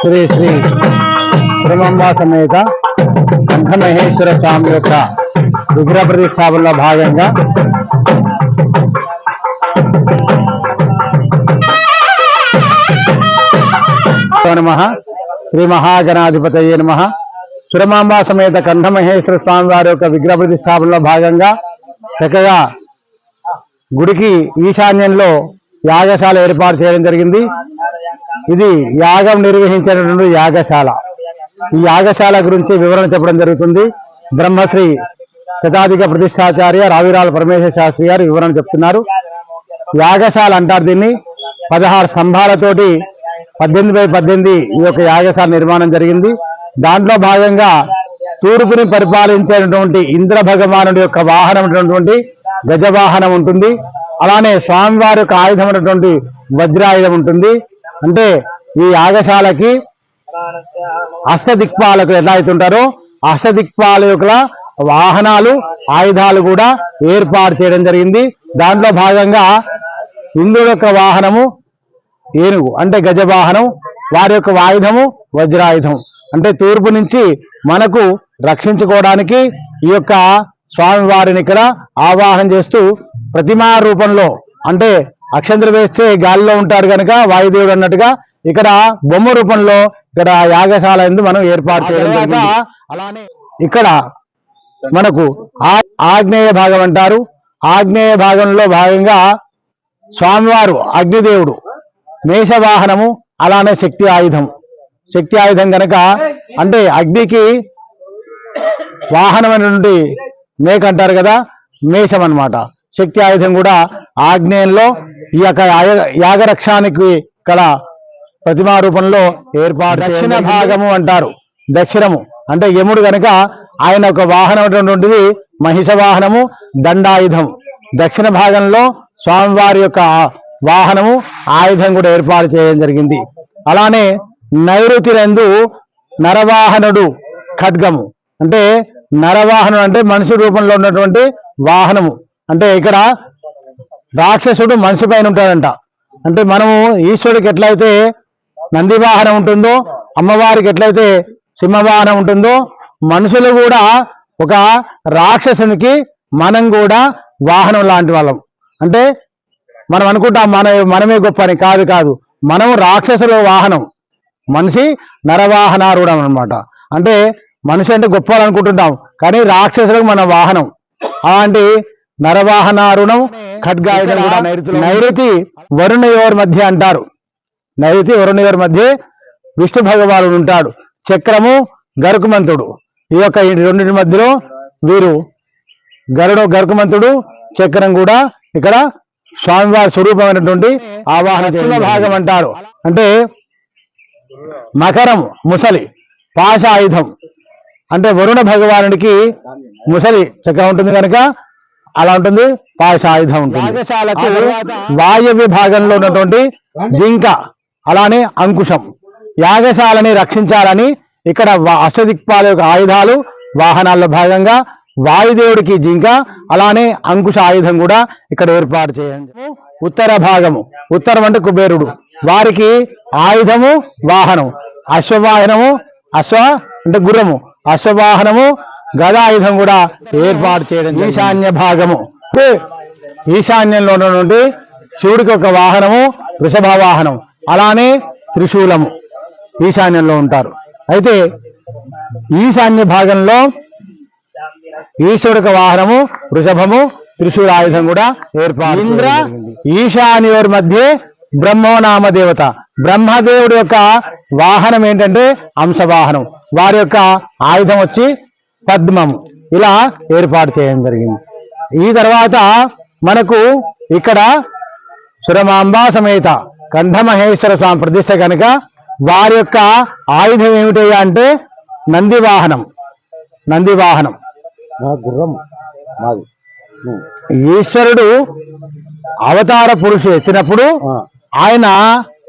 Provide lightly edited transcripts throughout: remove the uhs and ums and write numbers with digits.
శ్రీ శ్రీ తిరుమంబా సమేత కంఠమహేశ్వర స్వామి యొక్క విగ్రహ ప్రతిష్టాపనలో భాగంగా నమః శ్రీ మహాగణాధిపతయే నమః. తిరుమంబా సమేత కంఠమహేశ్వర స్వామి వారి యొక్క విగ్రహ ప్రతిష్టాపనలో భాగంగా చక్కగా గుడికి ఈశాన్యంలో యాగశాల ఏర్పాటు చేయడం జరిగింది. ఇది యాగం నిర్వహించినటువంటి యాగశాల. ఈ యాగశాల గురించి వివరణ చెప్పడం జరుగుతుంది. బ్రహ్మశ్రీ శతాధిక ప్రతిష్టాచార్య రావిరాల పరమేశ్వర శాస్త్రి గారు వివరణ చెప్తున్నారు. యాగశాల అంటారు దీన్ని. 16 స్తంభాలతోటి 18x18 ఈ యొక్క యాగశాల నిర్మాణం జరిగింది. దాంట్లో భాగంగా తూర్పుని పరిపాలించేటువంటి ఇంద్ర భగవానుడి యొక్క వాహనమైనటువంటి గజవాహనం ఉంటుంది. అలానే స్వామివారి యొక్క ఆయుధమైనటువంటి వజ్రాయుధం ఉంటుంది. అంటే ఈ యాగశాలకి అష్టదిక్పాలకు ఎలా అవుతుంటారో అష్టదిక్పాలకుల వాహనాలు ఆయుధాలు కూడా ఏర్పాటు చేయడం జరిగింది. దాంట్లో భాగంగా ఇంద్రుడి యొక్క వాహనము ఏనుగు అంటే గజవాహనం, వారి యొక్క ఆయుధము వజ్రాయుధం. అంటే తూర్పు నుంచి మనకు రక్షించుకోవడానికి ఈ యొక్క స్వామివారిని ఇక్కడ ఆవాహనం చేస్తూ ప్రతిమా రూపంలో, అంటే అక్షంతలు వేస్తే గాలిలో ఉంటాడు కనుక వాయుదేవుడు అన్నట్టుగా ఇక్కడ బొమ్మ రూపంలో ఇక్కడ యాగశాల ఎందు మనం ఏర్పాటు చేయడం. అలానే ఇక్కడ మనకు ఆగ్నేయ భాగం అంటారు. ఆగ్నేయ భాగంలో భాగంగా స్వామివారు అగ్నిదేవుడు మేషవాహనము, అలానే శక్తి ఆయుధం. శక్తి ఆయుధం కనుక అంటే అగ్నికి వాహనమైనటువంటి మేక అంటారు కదా, మేషం అన్నమాట. శక్తి ఆయుధం కూడా ఆగ్నేయంలో ఈ యొక్క యాగరక్షానికి ఇక్కడ ప్రతిమా రూపంలో ఏర్పాటు. దక్షిణ భాగము అంటారు. దక్షిణము అంటే యముడు కనుక ఆయన ఒక వాహనం అటువంటిది మహిష వాహనము, దండాయుధం. దక్షిణ భాగంలో స్వామివారి యొక్క వాహనము ఆయుధం కూడా ఏర్పాటు చేయడం జరిగింది. అలానే నైరుతి నందు నరవాహనుడు ఖడ్గము. అంటే నరవాహనుడు అంటే మనిషి రూపంలో ఉన్నటువంటి వాహనము. అంటే ఇక్కడ రాక్షసుడు మనిషి పైన ఉంటాడంట. అంటే మనము ఈశ్వరుడికి ఎట్లయితే నంది వాహనం ఉంటుందో, అమ్మవారికి ఎట్లయితే సింహవాహనం ఉంటుందో, మనుషులు కూడా ఒక రాక్షసునికి మనం కూడా వాహనం లాంటి వాళ్ళం. అంటే మనం అనుకుంటాం మనమే గొప్ప అని. కాదు, మనం రాక్షసుల వాహనం. మనిషి నరవాహనారూఢం అనమాట. అంటే మనిషి అంటే గొప్ప అనుకుంటుంటాం, కానీ రాక్షసులకు మన వాహనం. అలాంటి నరవాహనారుణం ఖడ్గాయుధం కూడా నైరుతి వరుణయోర్ మధ్య అంటారు. నైరుతి వరుణయోర్ మధ్య విష్ణు భగవానుడు ఉంటాడు. చక్రము గరుకుమంతుడు. ఈ యొక్క రెండింటి మధ్యలో వీరు గరుకుమంతుడు, చక్రం కూడా ఇక్కడ స్వామివారి స్వరూపమైనటువంటి ఆవాహన. దక్షిణ భాగం అంటారు. అంటే మకరం ముసలి, పాశ ఆయుధం. అంటే వరుణ భగవానుడికి ముసలి చక్రం ఉంటుంది కనుక అలా ఉంటుంది, పాశ ఆయుధం ఉంటుంది. యాగశాలకు వాయవ్య భాగంలో ఉన్నటువంటి జింక, అలానే అంకుశం. యాగశాలని రక్షించాలని ఇక్కడ అష్టదిక్పాల యొక్క ఆయుధాలు వాహనాల్లో భాగంగా వాయుదేవుడికి జింక, అలానే అంకుశ ఆయుధం కూడా ఇక్కడ ఏర్పాటు చేయండి. ఉత్తర భాగము, ఉత్తరం అంటే కుబేరుడు, వారికి ఆయుధము వాహనం అశ్వవాహనము, అశ్వ అంటే గుర్రము, అశ్వవాహనము గదాయుధం కూడా ఏర్పాటు చేయడం. ఈశాన్య భాగము, ఈశాన్యంలో ఉన్నటువంటి శివుడికి ఒక వాహనము వృషభ వాహనం, అలానే త్రిశూలము ఈశాన్యంలో ఉంటారు. అయితే ఈశాన్య భాగంలో ఈశ్వరుడికి వాహనము వృషభము, త్రిశూల ఆయుధం కూడా ఏర్పాటు. ఇంద్ర ఈశాన్యోర్ మధ్య బ్రహ్మోనామ దేవత. బ్రహ్మదేవుడి యొక్క వాహనం ఏంటంటే అంశవాహనం. వారి యొక్క ఆయుధం వచ్చి పద్మము. ఇలా ఏర్పాటు చేయడం జరిగింది. ఈ తర్వాత మనకు ఇక్కడ సురమాంబా సమేత కంఠమహేశ్వర స్వామి ప్రతిష్ట కనుక వారి యొక్క ఆయుధం ఏమిటయ్యా అంటే నంది వాహనం. నంది వాహనం గుర్రం. ఈశ్వరుడు అవతార పురుషుడు ఎత్తినప్పుడు ఆయన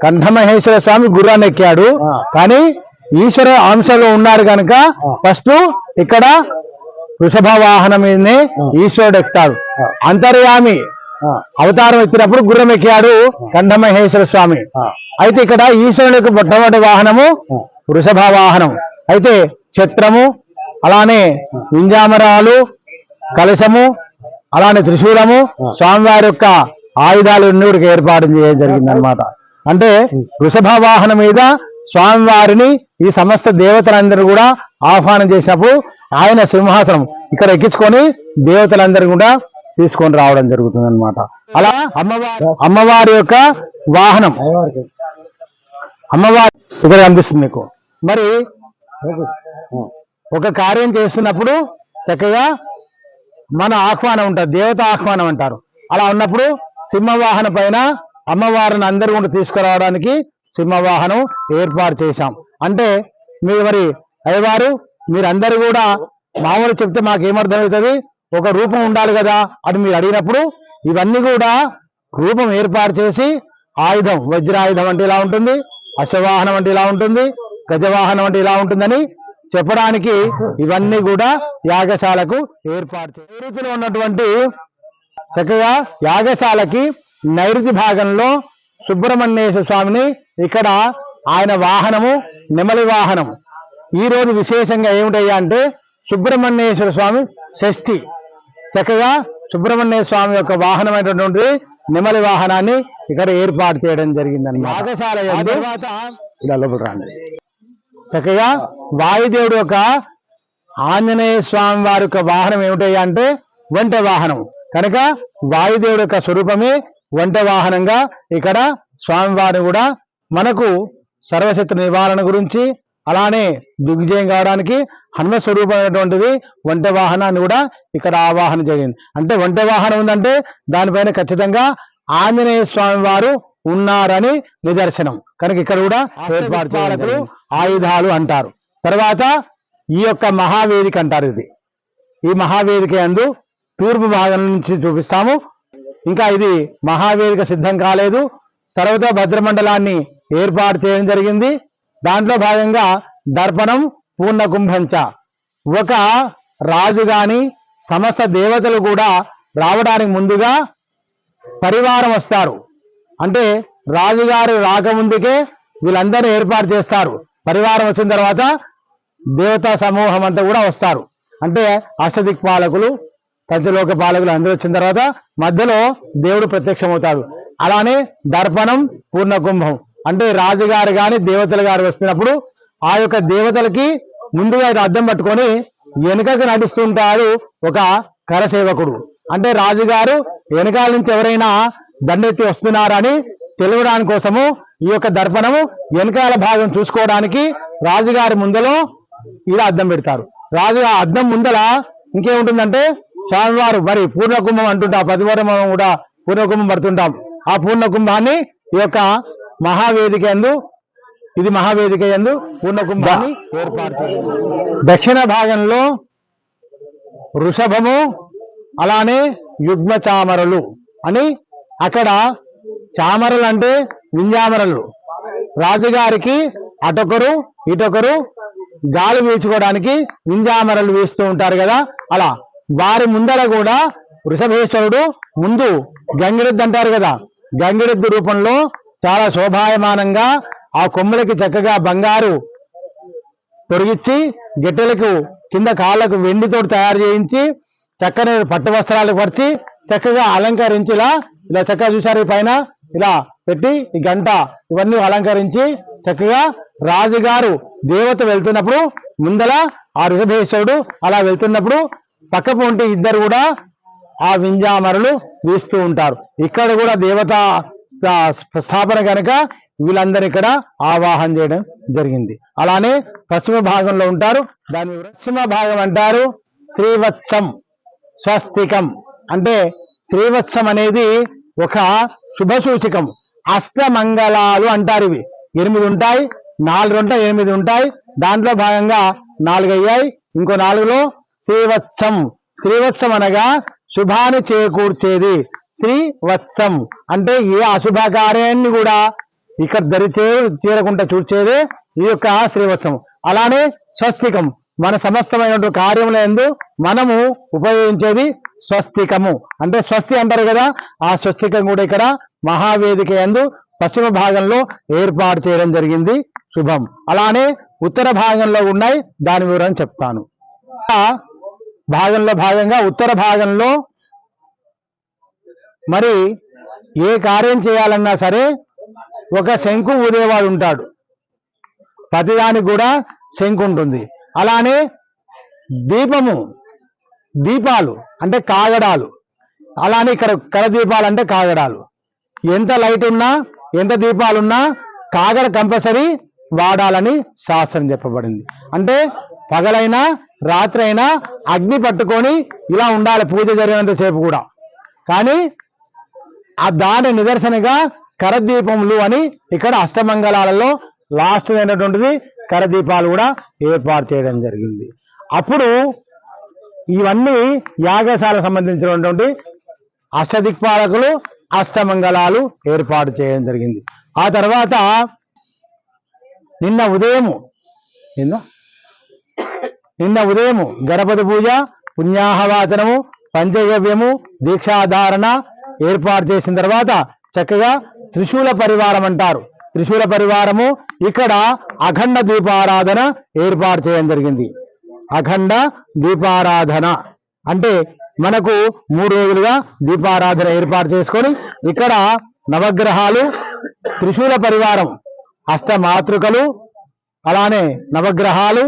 కంఠమహేశ్వర స్వామి గుర్రాన్ని ఎక్కాడు, కానీ ఈశ్వర అంశంలో ఉన్నాడు కనుక ఫస్ట్ ఇక్కడ వృషభ వాహనం మీదనే ఈశ్వరుడు ఎక్కుతాడు. అంతర్యామి అవతారం ఎత్తినప్పుడు గుర్రం ఎక్కాడు కంఠమహేశ్వర స్వామి. అయితే ఇక్కడ ఈశ్వరునికి మొట్టమొదటి వాహనము వృషభ వాహనం. అయితే ఛత్రము, అలానే వింజామరాలు, కలశము, అలానే త్రిశూలము, స్వామివారి యొక్క ఆయుధాలు కూడా ఏర్పాటు చేయడం జరిగింది అనమాట. అంటే వృషభ వాహనం మీద స్వామివారిని ఈ సమస్త దేవతలందరూ కూడా ఆహ్వానం చేసినప్పుడు ఆయన సింహాసనం ఇక్కడ ఎక్కించుకొని దేవతలందరూ కూడా తీసుకొని రావడం జరుగుతుంది అనమాట. అలా అమ్మవారి యొక్క వాహనం అమ్మవారి ఇక్కడ కనిపిస్తుంది మీకు. మరి ఒక కార్యం చేస్తున్నప్పుడు చక్కగా మన ఆహ్వానం ఉంటుంది, దేవత ఆహ్వానం అంటారు. అలా ఉన్నప్పుడు సింహవాహన పైన అమ్మవారిని అందరూ కూడా తీసుకురావడానికి సింహవాహనం ఏర్పాటు చేశాం. అంటే మీరు మరి అయ్యవారు మీరందరూ కూడా మామూలు చెప్తే మాకేమర్థమవుతుంది, ఒక రూపం ఉండాలి కదా అని మీరు అడిగినప్పుడు ఇవన్నీ కూడా రూపం ఏర్పాటు చేసి ఆయుధం వజ్రాయుధం అంటే ఇలా ఉంటుంది, అశ్వవాహనం అంటే ఇలా ఉంటుంది, గజవాహనం అంటే ఇలా ఉంటుందని చెప్పడానికి ఇవన్నీ కూడా యాగశాలకు ఏర్పాటు చేయాలి. నైరుతిలో ఉన్నటువంటి చక్కగా యాగశాలకి నైరుతి భాగంలో సుబ్రహ్మణ్యేశ్వర స్వామిని ఇక్కడ ఆయన వాహనము నెమలి వాహనం. ఈ రోజు విశేషంగా ఏమిటయ్యా అంటే సుబ్రహ్మణ్యేశ్వర స్వామి షష్ఠి. చక్కగా సుబ్రహ్మణ్యేశ్వర స్వామి యొక్క వాహనమైనటువంటి నెమలి వాహనాన్ని ఇక్కడ ఏర్పాటు చేయడం జరిగిందని యాగశాల ఇలా లోపల రాండి. చక్కగా వాయుదేవుడు యొక్క ఆంజనేయ స్వామి వారి యొక్క వాహనం ఏమిటయ్యా అంటే వంట వాహనం. కనుక వాయుదేవుడు యొక్క స్వరూపమే వంట వాహనంగా ఇక్కడ స్వామివారిని కూడా మనకు సర్వశత్రు నివారణ గురించి అలానే దిగ్విజయం కావడానికి హనుమ స్వరూపమైనటువంటిది వంట వాహనాన్ని కూడా ఇక్కడ ఆవాహన జరిగింది. అంటే వంట వాహనం ఉందంటే దానిపైన ఖచ్చితంగా ఆంజనేయ స్వామి వారు ఉన్నారని నిదర్శనం. కనుక ఇక్కడ కూడా ఏర్పాటు ఆయుధాలు అంటారు. తర్వాత ఈ యొక్క మహావేదిక అంటారు. ఇది ఈ మహావేదిక యందు తూర్పు భాగం నుంచి చూపిస్తాము. ఇంకా ఇది మహావేదిక సిద్ధం కాలేదు. సర్వత భద్రమండలాన్ని ఏర్పాటు చేయడం జరిగింది. దాంట్లో భాగంగా దర్పణం పూర్ణకుంభంచ. ఒక రాజు గాని సమస్త దేవతలు కూడా రావడానికి ముందుగా పరివారం వస్తారు. అంటే రాజుగారు రాకముందుకే వీళ్ళందరూ ఏర్పాటు చేస్తారు. పరివారం వచ్చిన తర్వాత దేవతా సమూహం అంతా కూడా వస్తారు. అంటే అష్టదిక్పాలకులు, పంచలోక పాలకులు అందరూ వచ్చిన తర్వాత మధ్యలో దేవుడు ప్రత్యక్షమవుతాడు. అలానే దర్పణం పూర్ణకుంభం అంటే రాజుగారు గాని దేవతలు గారు వస్తున్నప్పుడు ఆ యొక్క దేవతలకి ముందుగా అద్దం పట్టుకొని వెనుకకు నడుస్తుంటాడు ఒక కరసేవకుడు. అంటే రాజుగారు వెనకాల నుంచి ఎవరైనా దండెత్తి వస్తున్నారని తెలియడానికి కోసము ఈ యొక్క దర్పణము వెనకాల భాగం చూసుకోవడానికి రాజుగారి ముందలో ఇలా అద్దం పెడతారు. రాజు ఆ అద్దం ముందల ఇంకేముంటుందంటే స్వామివారు మరి పూర్ణకుంభం అంటుంటాం, ప్రతివారం కూడా పూర్ణకుంభం పడుతుంటాం. ఆ పూర్ణకుంభాన్ని ఈ యొక్క మహావేదిక యందు ఇది మహావేదిక యందు పూర్ణకుంభాన్ని ఏర్పాటు చేయాలి. దక్షిణ భాగంలో వృషభము అలానే యుగ్మ చామరలు అని అక్కడ చామరలు అంటే వింజామరలు. రాజుగారికి అటొకరు ఇటొకరు గాలి వీచుకోవడానికి వింజామరలు వీస్తూ ఉంటారు కదా, అలా వారి ముందర కూడా వృషభేశ్వరుడు ముందు గంగిరెద్దు అంటారు కదా, గంగిరెద్దు రూపంలో చాలా శోభాయమానంగా ఆ కొమ్ములకి చక్కగా బంగారు తొడిగిచ్చి గిట్టెలకు కింద కాళ్ళకు వెండితో తయారు చేయించి చక్కని పట్టు వస్త్రాలు పరిచి చక్కగా అలంకరించి ఇలా చక్కగా చూసారు. పైన ఇలా పెట్టి ఈ గంట ఇవన్నీ అలంకరించి చక్కగా రాజుగారు దేవత వెళ్తున్నప్పుడు ముందల ఆ వృషభేశ్వరుడు అలా వెళ్తున్నప్పుడు పక్కకు ఉంటే ఇద్దరు కూడా ఆ వింజామరలు వీస్తూ ఉంటారు. ఇక్కడ కూడా దేవత స్థాపన కనుక వీళ్ళందరూ ఇక్కడ ఆవాహన చేయడం జరిగింది. అలానే పశ్చిమ భాగంలో ఉంటారు, దాని పశ్చిమ భాగం అంటారు శ్రీవత్సం స్వస్తికం. అంటే శ్రీవత్సం అనేది ఒక శుభ సూచకం. అష్టమంగళాలు అంటారు. ఇవి 8 ఉంటాయి, 4 ఉంటాయి, 8 ఉంటాయి. దాంట్లో భాగంగా 4 అయ్యాయి, ఇంకో 4లో శ్రీవత్సం. శ్రీవత్సం అనగా శుభాన్ని చేకూర్చేది. శ్రీవత్సం అంటే ఏ అశుభ కార్యాన్ని కూడా ఇక్కడ తీరకుండా చూర్చేదే ఈ యొక్క శ్రీవత్సం. అలానే స్వస్తికం మన సమస్తమైనటువంటి కార్యముల యందు మనము ఉపయోగించేది స్వస్తికము. అంటే స్వస్తి అంటారు కదా, ఆ స్వస్తికం కూడా ఇక్కడ మహావేదిక యందు పశ్చిమ భాగంలో ఏర్పాటు చేయడం జరిగింది. శుభం. అలానే ఉత్తర భాగంలో ఉన్నాయి, దాని వివరణ చెప్తాను. భాగంగా ఉత్తర భాగంలో మరి ఏ కార్యం చేయాలన్నా సరే ఒక శంకు ఊదేవాడు ఉంటాడు, ప్రతిదానికి కూడా శంకు ఉంటుంది. అలానే దీపాలు అంటే కాగడాలు, అలానే ఇక్కడ కరదీపాలు అంటే కాగడాలు. ఎంత లైట్ ఉన్నా ఎంత దీపాలున్నా కాగడ కంపల్సరీ వాడాలని శాస్త్రం చెప్పబడింది. అంటే పగలైనా రాత్రి అయినా అగ్ని పట్టుకొని ఇలా ఉండాలి పూజ జరిగినంత సేపు కూడా. కానీ ఆ దాని నిదర్శనగా కరదీపములు అని ఇక్కడ అష్టమంగళాలలో లాస్ట్ అయినటువంటిది కరదీపాలు కూడా ఏర్పాటు చేయడం జరిగింది. అప్పుడు ఇవన్నీ యాగశాలకు సంబంధించినటువంటి అష్టదిక్పాలకులు అష్టమంగళాలు ఏర్పాటు చేయడం జరిగింది. ఆ తర్వాత నిన్న ఉదయము గణపతి పూజ, పుణ్యాహవాచనము, పంచగవ్యము, దీక్షాధారణ ఏర్పాటు చేసిన తర్వాత చక్కగా త్రిశూల పరివారం అంటారు. త్రిశూల పరివారము ఇక్కడ అఖండ దీపారాధన ఏర్పాటు చేయడం జరిగింది. అఖండ దీపారాధన అంటే మనకు 3 రోజులుగా దీపారాధన ఏర్పాటు చేసుకొని ఇక్కడ నవగ్రహాలు, త్రిశూల పరివారం, అష్టమాతృకలు, అలానే నవగ్రహాలు,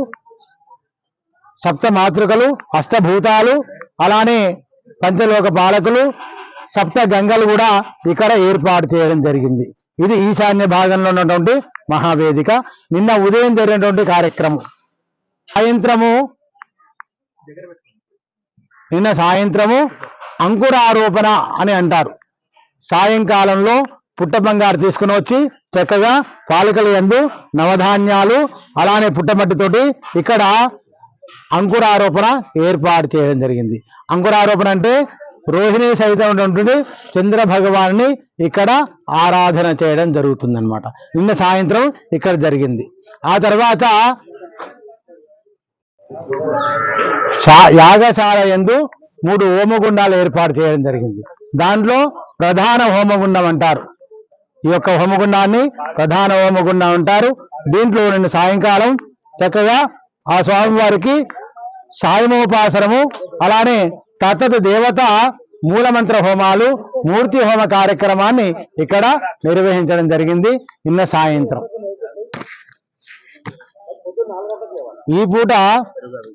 సప్తమాతృకలు, అష్టభూతాలు, అలానే పంచలోక పాలకులు, సప్త గంగలు కూడా ఇక్కడ ఏర్పాటు చేయడం జరిగింది. ఇది ఈశాన్య భాగంలో ఉన్నటువంటి మహావేదిక. నిన్న ఉదయం జరిగినటువంటి కార్యక్రమం. నిన్న సాయంత్రము అంకురారోపణ అని అంటారు. సాయంకాలంలో పుట్ట బంగారు తీసుకుని వచ్చి చక్కగా పాలకల యందు నవధాన్యాలు అలానే పుట్టమట్టితోటి ఇక్కడ అంకురారోపణ ఏర్పాటు చేయడం జరిగింది. అంకురారోపణ అంటే రోహిణి సహితం ఉన్నటువంటి చంద్ర భగవాన్ని ఇక్కడ ఆరాధన చేయడం జరుగుతుంది అన్నమాట. నిన్న సాయంత్రం ఇక్కడ జరిగింది. ఆ తర్వాత యాగశాల యందు 3 హోమగుండాలు ఏర్పాటు చేయడం జరిగింది. దాంట్లో ప్రధాన హోమగుండం అంటారు. ఈ యొక్క హోమగుండాన్ని ప్రధాన హోమగుండం అంటారు. దీంట్లో నిన్న సాయంకాలం చక్కగా ఆ స్వామివారికి సాయమోపాసనము, అలానే తత్తత దేవత మూలమంత్ర హోమాలు, మూర్తి హోమ కార్యక్రమాన్ని ఇక్కడ నిర్వహించడం జరిగింది నిన్న సాయంత్రం. ఈ పూట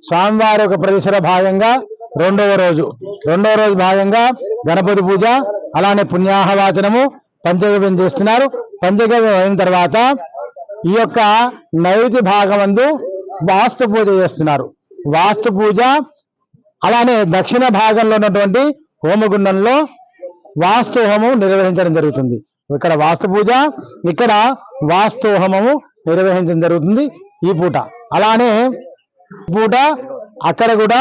స్వామివారి యొక్క ప్రదర్శన భాగంగా రెండవ రోజు భాగంగా గణపతి పూజ, అలానే పుణ్యాహవాచనము, పంచగవ్యం చేస్తున్నారు. పంచగవ్యం అయిన తర్వాత ఈ యొక్క నైవేద్య భాగమందు వాస్తు పూజ చేస్తున్నారు. వాస్తు పూజ, అలానే దక్షిణ భాగంలో ఉన్నటువంటి హోమగుండంలో వాస్తు హోమం నిర్వహించడం జరుగుతుంది. ఇక్కడ వాస్తు పూజ, ఇక్కడ వాస్తు హోమము నిర్వహించడం జరుగుతుంది ఈ పూట. అలానే పూట అక్కడ కూడా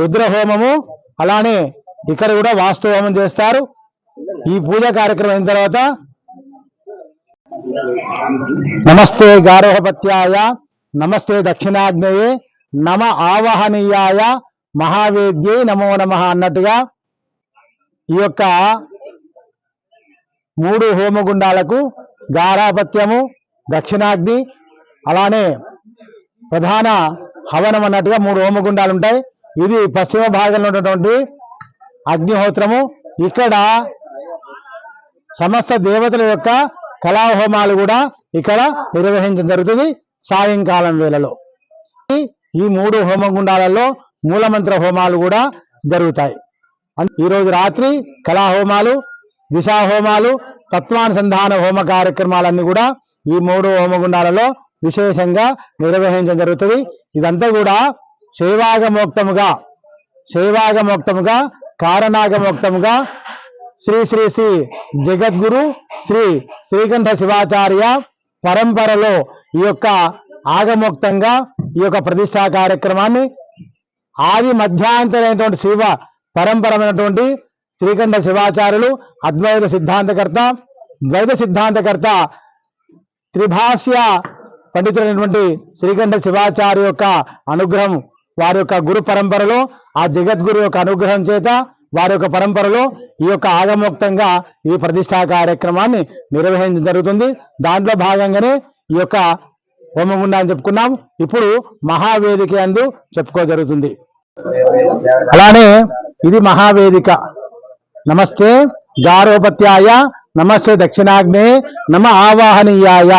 రుద్ర హోమము, అలానే ఇక్కడ కూడా వాస్తు హోమం చేస్తారు. ఈ పూజ కార్యక్రమం అయిన తర్వాత నమస్తే గారోహపత్యాయ, నమస్తే దక్షిణాగ్నేయే, నమ ఆవహనీయాయ మహావేద్యే నమో నమః అన్నట్టుగా ఈ యొక్క 3 హోమగుండాలకు గారాపత్యము, దక్షిణాగ్ని, అలానే ప్రధాన హవనం అన్నట్టుగా 3 హోమగుండాలు ఉంటాయి. ఇది పశ్చిమ భాగంలో ఉన్నటువంటి అగ్నిహోత్రము. ఇక్కడ సమస్త దేవతల యొక్క కళాహోమాలు కూడా ఇక్కడ నిర్వహించడం జరుగుతుంది సాయంకాలం వేళలో. ఈ 3 హోమగుండాలలో మూలమంత్ర హోమాలు కూడా జరుగుతాయి. ఈరోజు రాత్రి కళాహోమాలు, దిశాహోమాలు, తత్వానుసంధాన హోమ కార్యక్రమాలన్నీ కూడా ఈ 3 హోమగుండాలలో విశేషంగా నిర్వహించడం జరుగుతుంది. ఇదంతా కూడా శైవాగమోక్తముగా కారణాగమోక్తముగా శ్రీ శ్రీ శ్రీ జగద్గురు శ్రీ శ్రీకంఠ శివాచార్య పరంపరలో ఈ యొక్క ఆగమోక్తంగా ఈ యొక్క ప్రతిష్టా కార్యక్రమాన్ని ఆది మధ్యాంతరైనటువంటి శివ పరంపరమైనటువంటి శ్రీకంఠ శివాచార్యులు అద్వైత సిద్ధాంతకర్త, ద్వైత సిద్ధాంతకర్త, త్రిభాష్య పండితులైనటువంటి శ్రీకంఠ శివాచార్య యొక్క అనుగ్రహం వారి యొక్క గురు పరంపరలో ఆ జగద్గురు యొక్క అనుగ్రహం చేత వారి యొక్క పరంపరలో ఈ యొక్క ఆగమోక్తంగా ఈ ప్రతిష్టా కార్యక్రమాన్ని నిర్వహించడం జరుగుతుంది. దాంట్లో భాగంగానే ఈ యొక్క హోమగుండా అని చెప్పుకున్నాం. ఇప్పుడు మహావేదిక యందు చెప్పుకో జరుగుతుంది. అలానే ఇది మహావేదిక. నమస్తే గారోపత్యాయ, నమస్తే దక్షిణాగ్నే, నమ ఆవాహనీయాయ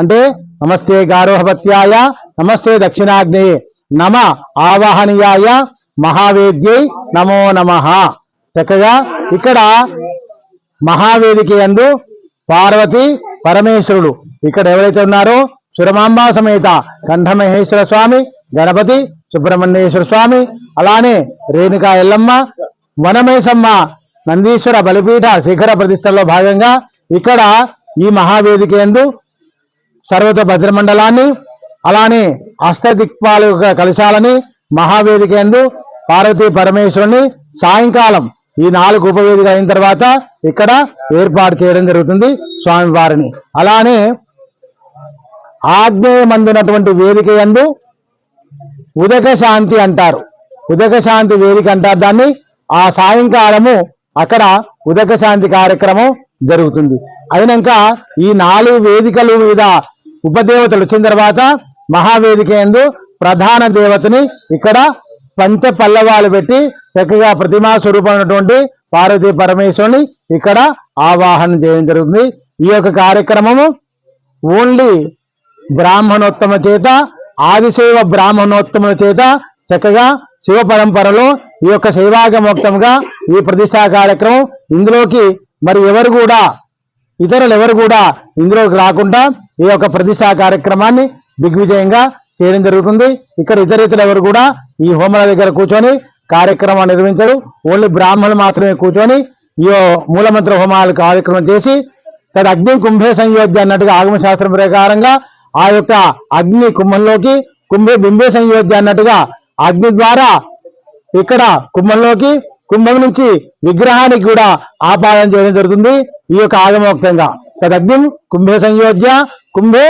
అంటే నమస్తే గారోహపత్యాయ, నమస్తే దక్షిణాగ్నే, నమ ఆవాహనీయాయ, మహావేద్యై నమో నమః. చక్కగా ఇక్కడ మహావేదిక యందు పార్వతి పరమేశ్వరుడు ఇక్కడ ఎవరైతే ఉన్నారో సురమాంబా సమేత కంఠమహేశ్వర స్వామి, గణపతి, సుబ్రహ్మణ్యేశ్వర స్వామి, అలానే రేణుకా ఎల్లమ్మ, వనమేశమ్మ, నందీశ్వర బలిపీఠ శిఖర ప్రతిష్టలో భాగంగా ఇక్కడ ఈ మహావేదిక యందు సర్వత భద్రమండలాన్ని, అలానే అష్టదిక్పాలు కలశాలని మహావేదిక యందు పార్వతీ పరమేశ్వరుని సాయంకాలం ఈ 4 ఉపవేదిక అయిన తర్వాత ఇక్కడ ఏర్పాటు చేయడం జరుగుతుంది స్వామివారిని. అలానే ఆగ్నేయమందునటువంటి వేదిక యందు ఉదక శాంతి అంటారు. ఉదక శాంతి వేదిక అంటారు దాన్ని. ఆ సాయంకాలము అక్కడ ఉదక శాంతి కార్యక్రమం జరుగుతుంది. అయినాక ఈ 4 వేదికలు మీద ఉపదేవతలు వచ్చిన తర్వాత మహావేదిక యందు ప్రధాన దేవతని ఇక్కడ పంచ పల్లవాలు పెట్టి చక్కగా ప్రతిమా స్వరూపమైనటువంటి పార్వతీ పరమేశ్వరుని ఇక్కడ ఆవాహన చేయడం జరుగుతుంది. ఈ యొక్క కార్యక్రమము ఓన్లీ బ్రాహ్మణోత్తమ చేత, ఆదిశైవ బ్రాహ్మణోత్తముల చేత చక్కగా శివ పరంపరలో ఈ యొక్క శైవాగమోక్తంగా ఈ ప్రతిష్టా కార్యక్రమం. ఇందులోకి మరి ఎవరు కూడా ఇతరులు ఎవరు కూడా ఇందులోకి రాకుండా ఈ యొక్క ప్రతిష్టా కార్యక్రమాన్ని దిగ్విజయంగా చేయడం జరుగుతుంది. ఇక్కడ ఇతరులు ఎవరు కూడా ఈ హోమాల దగ్గర కూర్చొని కార్యక్రమాన్ని నిర్వహించరు. ఓన్లీ బ్రాహ్మణులు మాత్రమే కూర్చొని ఈ మూలమంత్ర హోమాలు కార్యక్రమం చేసి తన అగ్ని కుంభే సంయోధ్య అన్నట్టుగా ఆగమ శాస్త్రం ప్రకారంగా ఆ యొక్క అగ్ని కుంభంలోకి, కుంభే బింబే సంయోధ్య అన్నట్టుగా అగ్ని ద్వారా ఇక్కడ కుంభంలోకి, కుంభం నుంచి విగ్రహానికి కూడా ఆపాదన చేయడం జరుగుతుంది ఈ యొక్క ఆగమోక్తంగా. తదగ్నిం కుంభే సంయోధ్య, కుంభే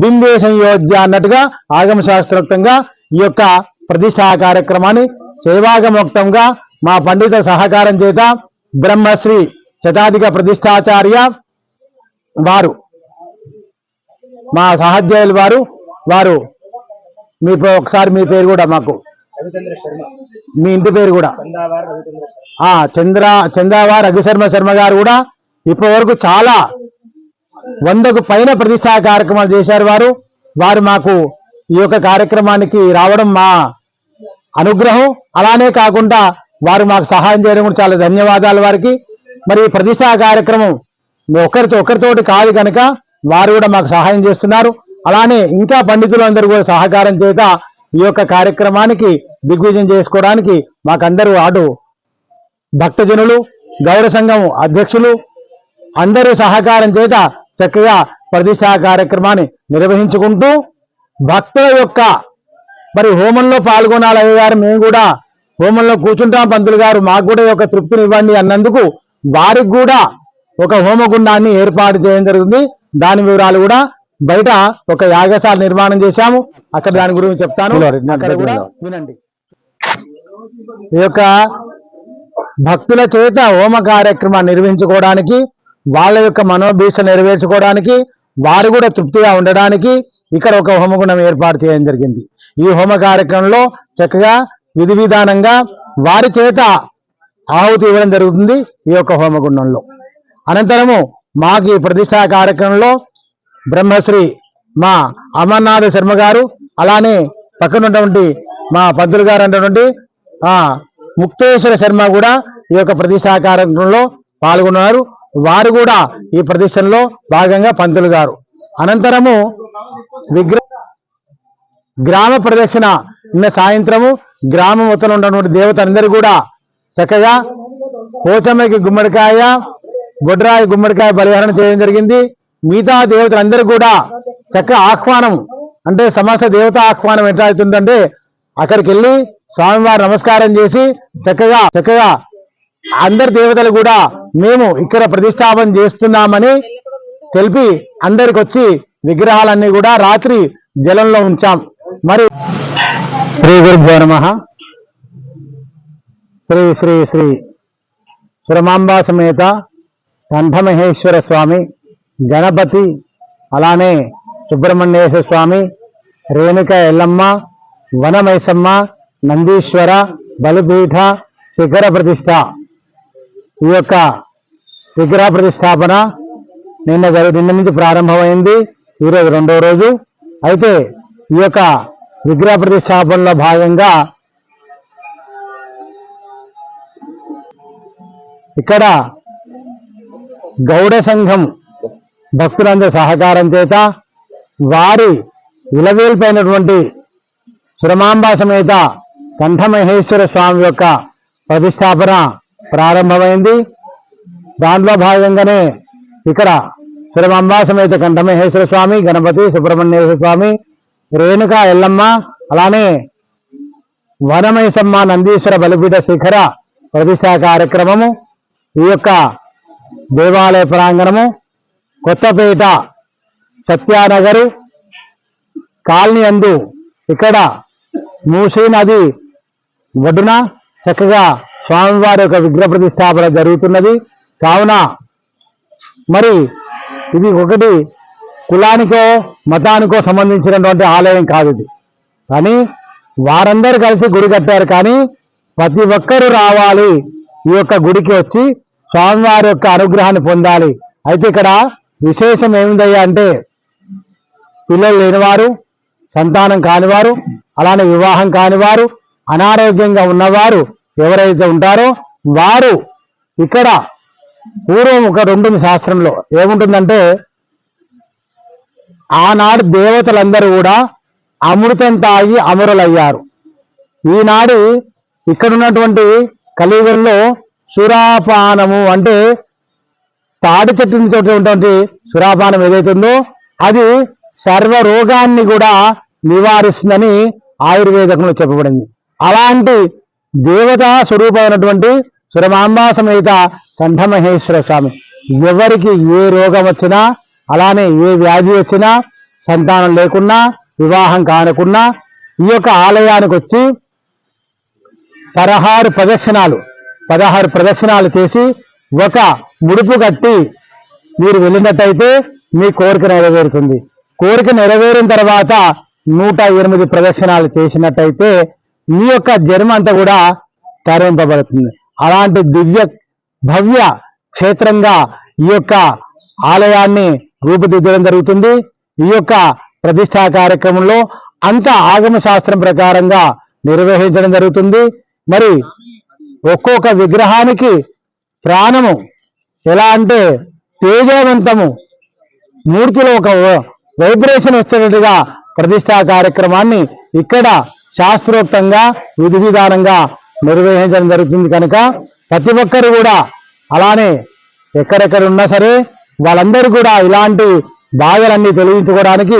బింబే సంయోధ్య అన్నట్టుగా ఆగమ శాస్త్రోక్తంగా ఈ యొక్క ప్రతిష్టా కార్యక్రమాన్ని శైవాగమోక్తంగా మా పండిత సహకారం చేత బ్రహ్మశ్రీ శతాధిక ప్రతిష్టాచార్య వారు, మా సహాధ్యాయులు వారు మీ ఒకసారి మీ పేరు కూడా మాకు, మీ ఇంటి పేరు కూడా చందావార్ రఘుశర్మ గారు కూడా ఇప్పటి వరకు చాలా 100కు పైన ప్రతిష్టా కార్యక్రమాలు చేశారు. వారు మాకు ఈ యొక్క కార్యక్రమానికి రావడం మా అనుగ్రహం. అలానే కాకుండా వారు మాకు సహాయం చేయడం కూడా చాలా ధన్యవాదాలు వారికి. మరి ప్రతిష్టా కార్యక్రమం ఒకరితోటి కాదు కనుక వారు కూడా మాకు సహాయం చేస్తున్నారు. అలానే ఇంకా పండితులందరూ కూడా సహకారం చేత ఈ యొక్క కార్యక్రమానికి దిగ్విజయం చేసుకోవడానికి మాకందరూ అటు భక్తజనులు, గౌరవ సంఘం అధ్యక్షులు అందరూ సహకారం చేత చక్కగా ప్రతిష్టా కార్యక్రమాన్ని నిర్వహించుకుంటూ భక్తుల యొక్క మరి హోమంలో పాల్గొనాలి. అయ్యగారు మేము కూడా హోమంలో కూర్చుంటాం, పంతులు గారు మాకు కూడా ఒక తృప్తిని ఇవ్వండి అన్నందుకు వారికి కూడా ఒక హోమగుండాన్ని ఏర్పాటు చేయడం జరుగుతుంది. దాని వివరాలు కూడా బయట ఒక యాగశాల నిర్మాణం చేశాము, అక్కడ దాని గురించి చెప్తాను, అక్కడ కూడా వినండి. ఈ యొక్క భక్తుల చేత హోమ కార్యక్రమాన్ని నిర్వహించుకోవడానికి, వాళ్ళ యొక్క మనోభీక్ష నెరవేర్చుకోవడానికి, వారు కూడా తృప్తిగా ఉండడానికి ఇక్కడ ఒక హోమగుండం ఏర్పాటు చేయడం జరిగింది. ఈ హోమ కార్యక్రమంలో చక్కగా విధి విధానంగా వారి చేత ఆహుతి ఇవ్వడం జరుగుతుంది ఈ యొక్క హోమగుండంలో. అనంతరము మాకు ఈ ప్రతిష్టా కార్యక్రమంలో బ్రహ్మశ్రీ మా అమర్నాథ శర్మ గారు, అలానే పక్కనున్నటువంటి మా పంతులు గారు అన్నటువంటి ముక్తేశ్వర శర్మ కూడా ఈ యొక్క ప్రతిష్టా కార్యక్రమంలో పాల్గొన్నారు. వారు కూడా ఈ ప్రతిష్టలో భాగంగా పంతులు గారు. అనంతరము గ్రామ ప్రదక్షిణ నిన్న సాయంత్రము గ్రామం మొత్తం ఉన్నటువంటి దేవతలందరూ కూడా చక్కగా పోచమ్మకి గుమ్మడికాయ, బొడ్రాయి గుమ్మడికాయ బలిహరణ చేయడం జరిగింది. మిగతా దేవతలందరూ కూడా చక్కగా ఆహ్వానం, అంటే సమస్త దేవత ఆహ్వానం ఎట్లా అవుతుందంటే అక్కడికి వెళ్ళి స్వామివారు నమస్కారం చేసి చక్కగా అందరి దేవతలు కూడా మేము ఇక్కడ ప్రతిష్టాపన చేస్తున్నామని తెలిపి అందరికి వచ్చి విగ్రహాలన్నీ కూడా రాత్రి జలంలో ఉంచాం. మరి శ్రీ గురుభ్యో నమః. శ్రీ శ్రీ శ్రీ సురమాంబా సమేత కంఠమహేశ్వర స్వామి, గణపతి, అలానే సుబ్రహ్మణ్యేశ్వర స్వామి, రేణుక ఎల్లమ్మ, వనమైసమ్మ, నందీశ్వర బలిపీఠ శిఖర ప్రతిష్ట. ఈ యొక్క విగ్రహ ప్రతిష్టాపన నిన్న నుంచి ప్రారంభమైంది. ఈరోజు రెండవ రోజు. అయితే ఈ యొక్క విగ్రహ ప్రతిష్టాపనలో భాగంగా ఇక్కడ గౌడ సంఘం భక్తులందరి సహకారం చేత వారి ఇలవేల్పైనటువంటి సురమాంబా సమేత కంఠమహేశ్వర స్వామి యొక్క ప్రతిష్టాపన ప్రారంభమైంది. దాంట్లో భాగంగానే ఇక్కడ సురమాంబా సమేత కంఠమహేశ్వర స్వామి, గణపతి, సుబ్రహ్మణ్యేశ్వర స్వామి, రేణుక ఎల్లమ్మ, అలానే వనమైసమ్మ, నందీశ్వర బలిపీఠ శిఖర ప్రతిష్టా కార్యక్రమము ఈ యొక్క దేవాలయ ప్రాంగణము కొత్తపేట సత్యానగరు కాలనీ అందు ఇక్కడ మూసీ నది ఒడ్డున చక్కగా స్వామివారి యొక్క విగ్రహ ప్రతిష్టాపన జరుగుతున్నది. కావున మరి ఇది ఒకటి కులానికో మతానికో సంబంధించినటువంటి ఆలయం కాదు ఇది. కానీ వారందరూ కలిసి గుడి కట్టారు. కానీ ప్రతి ఒక్కరూ రావాలి, ఈ యొక్క గుడికి వచ్చి స్వామివారి యొక్క అనుగ్రహాన్ని పొందాలి. అయితే ఇక్కడ విశేషం ఏమిందయ్యా అంటే, పిల్లలు లేనివారు, సంతానం కానివారు, అలానే వివాహం కానివారు, అనారోగ్యంగా ఉన్నవారు ఎవరైతే ఉంటారో వారు ఇక్కడ పూర్వం ఒకటి ఉంటుంది శాస్త్రంలో. ఏముంటుందంటే, ఆనాడు దేవతలందరూ కూడా అమృతం తాగి అమరులయ్యారు. ఈనాడు ఇక్కడున్నటువంటి కలియుగంలో సురాపానము అంటే తాడి చెట్టు నుంచి ఉన్నటువంటి సురాపానం ఏదైతే ఉందో అది సర్వ రోగాన్ని కూడా నివారిస్తుందని ఆయుర్వేదంలో చెప్పబడింది. అలాంటి దేవతా స్వరూపమైనటువంటి సురమాంబా సమేత కంఠమహేశ్వర స్వామి ఎవరికి ఏ రోగం వచ్చినా, అలానే ఏ వ్యాధి వచ్చినా, సంతానం లేకున్నా, వివాహం కానుకున్నా ఈ యొక్క ఆలయానికి వచ్చి 16 ప్రదక్షిణాలు చేసి ఒక ముడుపు కట్టి మీరు వెళ్ళినట్టయితే మీ కోరిక నెరవేరుతుంది. కోరిక నెరవేరిన తర్వాత 108 ప్రదక్షిణాలు చేసినట్టయితే మీ యొక్క జన్మ అంతా కూడా తరింపబడుతుంది. అలాంటి దివ్య భవ్య క్షేత్రంగా ఈ యొక్క ఆలయాన్ని రూపుదిద్దడం జరుగుతుంది. ఈ యొక్క ప్రతిష్టా కార్యక్రమంలో అంత ఆగమ శాస్త్రం ప్రకారంగా నిర్వహించడం జరుగుతుంది. మరి ఒక్కొక్క విగ్రహానికి ప్రాణము ఎలా అంటే తేజవంతము, మూర్తిలో ఒక వైబ్రేషన్ వచ్చేటట్టుగా ప్రతిష్టా కార్యక్రమాన్ని ఇక్కడ శాస్త్రోక్తంగా విధి విధానంగా నిర్వహించడం జరుగుతుంది. కనుక ప్రతి ఒక్కరు కూడా అలానే ఎక్కడెక్కడ ఉన్నా సరే వాళ్ళందరూ కూడా ఇలాంటి బాధలన్నీ తొలగించుకోవడానికి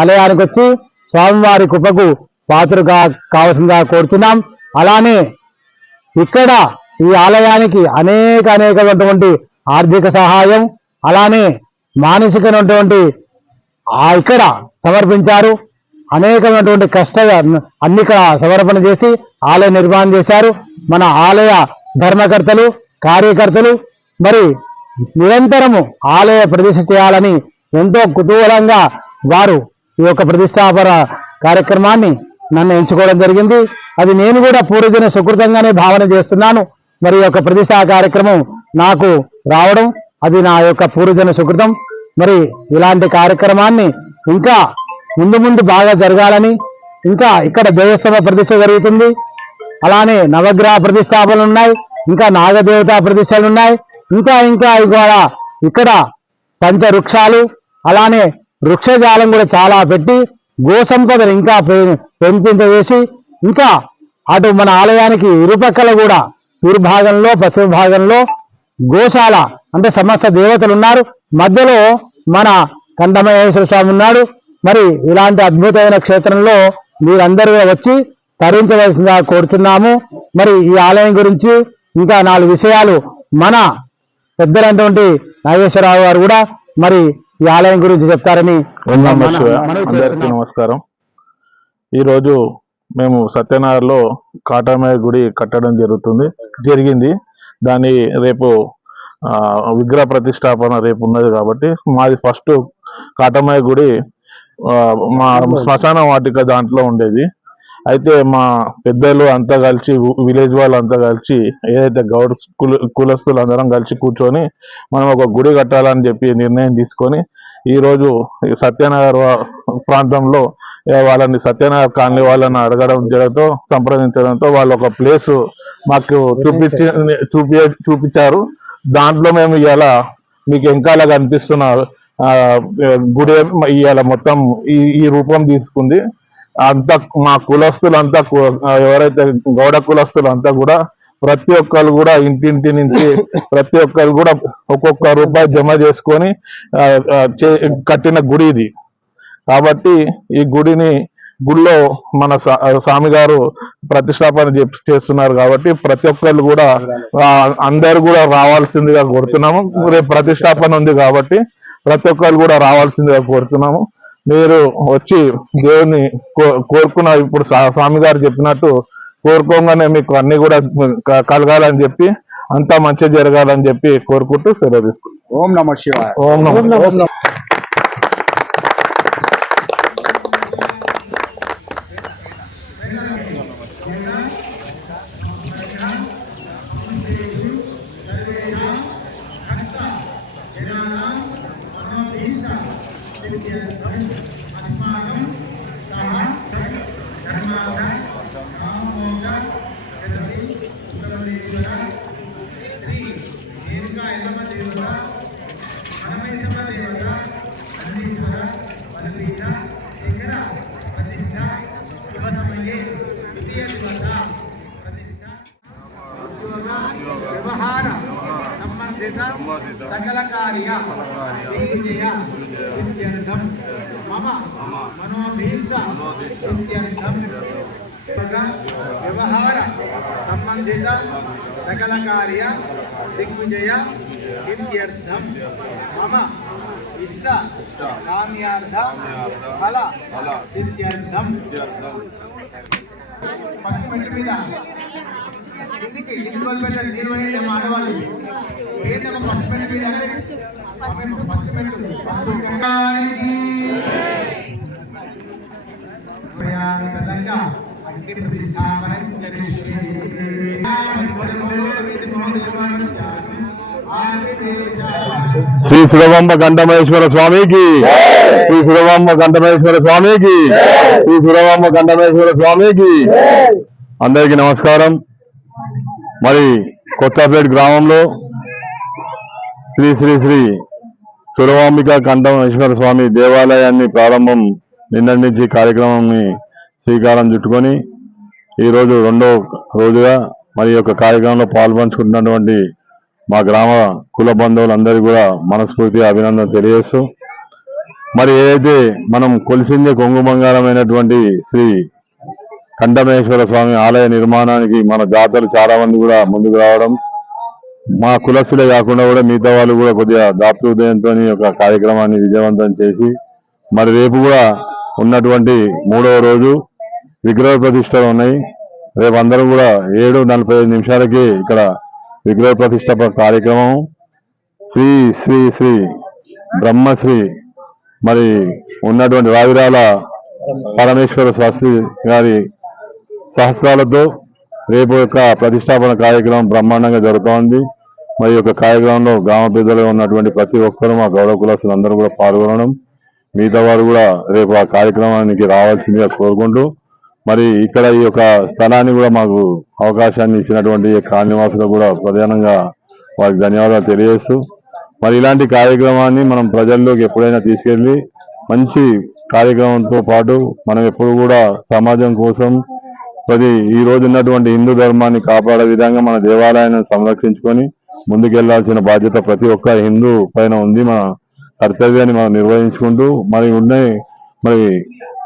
ఆలయానికి వచ్చి స్వామివారి కృపకు పాత్రగా కావాల్సిందిగా కోరుతున్నాం. అలానే ఇక్కడ ఈ ఆలయానికి అనేకమైనటువంటి ఆర్థిక సహాయం, అలానే మానసికమైనటువంటి ఇక్కడ సమర్పించారు. అనేకమైనటువంటి అన్ని సమర్పణ చేసి ఆలయ నిర్మాణం చేశారు. మన ఆలయ ధర్మకర్తలు, కార్యకర్తలు మరి నిరంతరము ఆలయ ప్రతిష్ఠ చేయాలని ఎంతో కుతూహలంగా వారు ఈ యొక్క ప్రతిష్టాపన కార్యక్రమాన్ని నన్ను ఎంచుకోవడం జరిగింది. అది నేను కూడా పూర్వజన సుకృతంగానే భావన చేస్తున్నాను. మరి ఈ యొక్క ప్రతిష్టా కార్యక్రమం నాకు రావడం అది నా యొక్క పూర్వజన సుకృతం. మరి ఇలాంటి కార్యక్రమాన్ని ఇంకా ముందు బాగా జరగాలని, ఇంకా ఇక్కడ దేవస్థాన ప్రతిష్ఠ జరుగుతుంది, అలానే నవగ్రహ ప్రతిష్టాపనలు ఉన్నాయి, ఇంకా నాగదేవత ప్రతిష్టలు ఉన్నాయి, ఇంకా కూడా ఇక్కడ పంచవృక్షాలు, అలానే వృక్షజాలం కూడా చాలా పెట్టి గోసంపదను ఇంకా పెంపింపజేసి, ఇంకా అటు మన ఆలయానికి ఇరుపక్కల కూడా తూర్పు భాగంలో పశ్చిమ భాగంలో గోశాల అంటే సమస్త దేవతలు ఉన్నారు. మధ్యలో మన కంఠమహేశ్వర స్వామి ఉన్నాడు. మరి ఇలాంటి అద్భుతమైన క్షేత్రంలో మీరందరూ వచ్చి తరించవలసిందిగా కోరుతున్నాము. మరి ఈ ఆలయం గురించి ఇంకా 4 విషయాలు మన పెద్దలైనటువంటి నాగేశ్వరరావు గారు కూడా మరి ఈ ఆలయం గురించి చెప్తారని. అందరికీ నమస్కారం. ఈరోజు మేము సత్యనగర్లో కాటమయ్య గుడి కట్టడం జరిగింది. దాని రేపు విగ్రహ ప్రతిష్టాపన రేపు ఉన్నది కాబట్టి మాది ఫస్ట్ కాటమయ్య గుడి మా శ్మశాన వాటిక దాంట్లో ఉండేది. అయితే మా పెద్దలు అంతా కలిసి విలేజ్ వాళ్ళు అంతా కలిసి ఏదైతే గౌడ్ కులస్తులు అందరం కలిసి కూర్చొని మనం ఒక గుడి కట్టాలని చెప్పి నిర్ణయం తీసుకొని ఈరోజు సత్యనగర్ ప్రాంతంలో వాళ్ళని సత్యనగర్ కాలనీ వాళ్ళని అడగడం జరగతో సంప్రదించడంతో వాళ్ళు ఒక ప్లేస్ మాకు చూపించారు. దాంట్లో మేము ఇలా మీకు వెనకాల కనిపిస్తున్న గుడి ఇవాళ మొత్తం ఈ రూపం తీసుకుంది. అంతా మా కులస్తులంతా ఎవరైతే గౌడ కులస్తులంతా కూడా ప్రతి ఒక్కరు కూడా ఇంటింటి నుంచి ప్రతి ఒక్కరు కూడా ఒక్కొక్క రూపాయి జమ చేసుకొని కట్టిన గుడి ఇది. కాబట్టి ఈ గుడిలో మన స్వామి గారు ప్రతిష్టాపన చేస్తున్నారు కాబట్టి ప్రతి ఒక్కరు కూడా అందరు కూడా రావాల్సిందిగా కోరుతున్నాము. రేపు ప్రతిష్టాపన ఉంది కాబట్టి ప్రతి ఒక్కరు కూడా రావాల్సిందిగా కోరుతున్నాము. మీరు వచ్చి దేవుని కోరుకున్న ఇప్పుడు స్వామి గారు చెప్పినట్టు కోరుకోగానే మీకు అన్ని కూడా కలగాలని చెప్పి అంతా మంచి జరగాలని చెప్పి కోరుకుంటూ సెలవు తీసుకుంటాం. ఓం నమః శివాయ. ఓం నమః. సకల కార్య విజయ సిద్ధ్యర్థం మమ మనోభీష్ట సిద్ధ్యర్థం వ్యవహార సంబంధిత సకల కార్య దిగ్విజయ సిద్ధ్యర్థం మమ ఇష్ట కామ్యార్థ ఫల సిద్ధ్యర్థం. ఫస్ట్ మెట్టు మీద కిందికి వదిలిపెట్టాలి. నీరు వేయండి ఆడవాళ్ళు ఏంటమ్మా ఫస్ట్ మెట్టు మీద ఫస్ట్ మెట్టు ప్రయాణితంగా అగ్ని ప్రతిష్టాపన శ్రీ సురవంబ కంఠమేశ్వర స్వామికి, శ్రీ సురవంబ కంఠమేశ్వర స్వామికి, శ్రీ సురవంబ కంఠమేశ్వర స్వామికి. అందరికీ నమస్కారం. మరి కొత్తపేట గ్రామంలో శ్రీ శ్రీ శ్రీ సురవాంబిక కంఠమేశ్వర స్వామి దేవాలయాన్ని ప్రారంభం నిన్నటి నుంచి కార్యక్రమాన్ని శ్రీకారం చుట్టుకొని ఈరోజు రెండో రోజుగా మరి యొక్క కార్యక్రమంలో పాల్పంచుకుంటున్నటువంటి మా గ్రామ కుల బంధువులందరికీ కూడా మనస్ఫూర్తిగా అభినందన తెలియజేస్తూ మరి ఏదైతే మనం కొలిసిందే కొంగు బంగారమైనటువంటి శ్రీ కంఠమేశ్వర స్వామి ఆలయ నిర్మాణానికి మన దాతలు చాలా మంది కూడా ముందుకు రావడం, మా కులస్తులే కాకుండా కూడా మిగతా వాళ్ళు కూడా కొద్దిగా దాతృదయంతో ఒక కార్యక్రమాన్ని విజయవంతం చేసి మరి రేపు కూడా ఉన్నటువంటి 3వ రోజు విగ్రహ ప్రతిష్టలు ఉన్నాయి. రేపు అందరూ కూడా 7:45 ఇక్కడ విగ్రహ ప్రతిష్ట కార్యక్రమం శ్రీ శ్రీ శ్రీ బ్రహ్మశ్రీ మరి ఉన్నటువంటి రావిరాల పరమేశ్వర శాస్త్రి గారి సహస్రాలతో రేపు యొక్క ప్రతిష్టాపన కార్యక్రమం బ్రహ్మాండంగా జరుగుతోంది. మరి యొక్క కార్యక్రమంలో గ్రామ పెద్దలు ఉన్నటువంటి ప్రతి ఒక్కరూ మా గౌరవ కులస్తులు అందరూ కూడా పాల్గొనడం, మిగతా వారు కూడా రేపు ఆ కార్యక్రమానికి రావాల్సిందిగా కోరుకుంటూ మరి ఇక్కడ ఈ యొక్క స్థలాన్ని కూడా మాకు అవకాశాన్ని ఇచ్చినటువంటి కాలనివాసులకు కూడా ప్రధానంగా వారికి ధన్యవాదాలు తెలియజేస్తూ మరి ఇలాంటి కార్యక్రమాన్ని మనం ప్రజల్లోకి ఎప్పుడైనా తీసుకెళ్లి మంచి కార్యక్రమంతో పాటు మనం ఎప్పుడు కూడా సమాజం కోసం ఈ రోజు ఉన్నటువంటి హిందూ ధర్మాన్ని కాపాడే విధంగా మన దేవాలయాన్ని సంరక్షించుకొని ముందుకెళ్లాల్సిన బాధ్యత ప్రతి ఒక్క హిందూ పైన ఉంది. మన కర్తవ్యాన్ని మనం నిర్వహించుకుంటూ మరి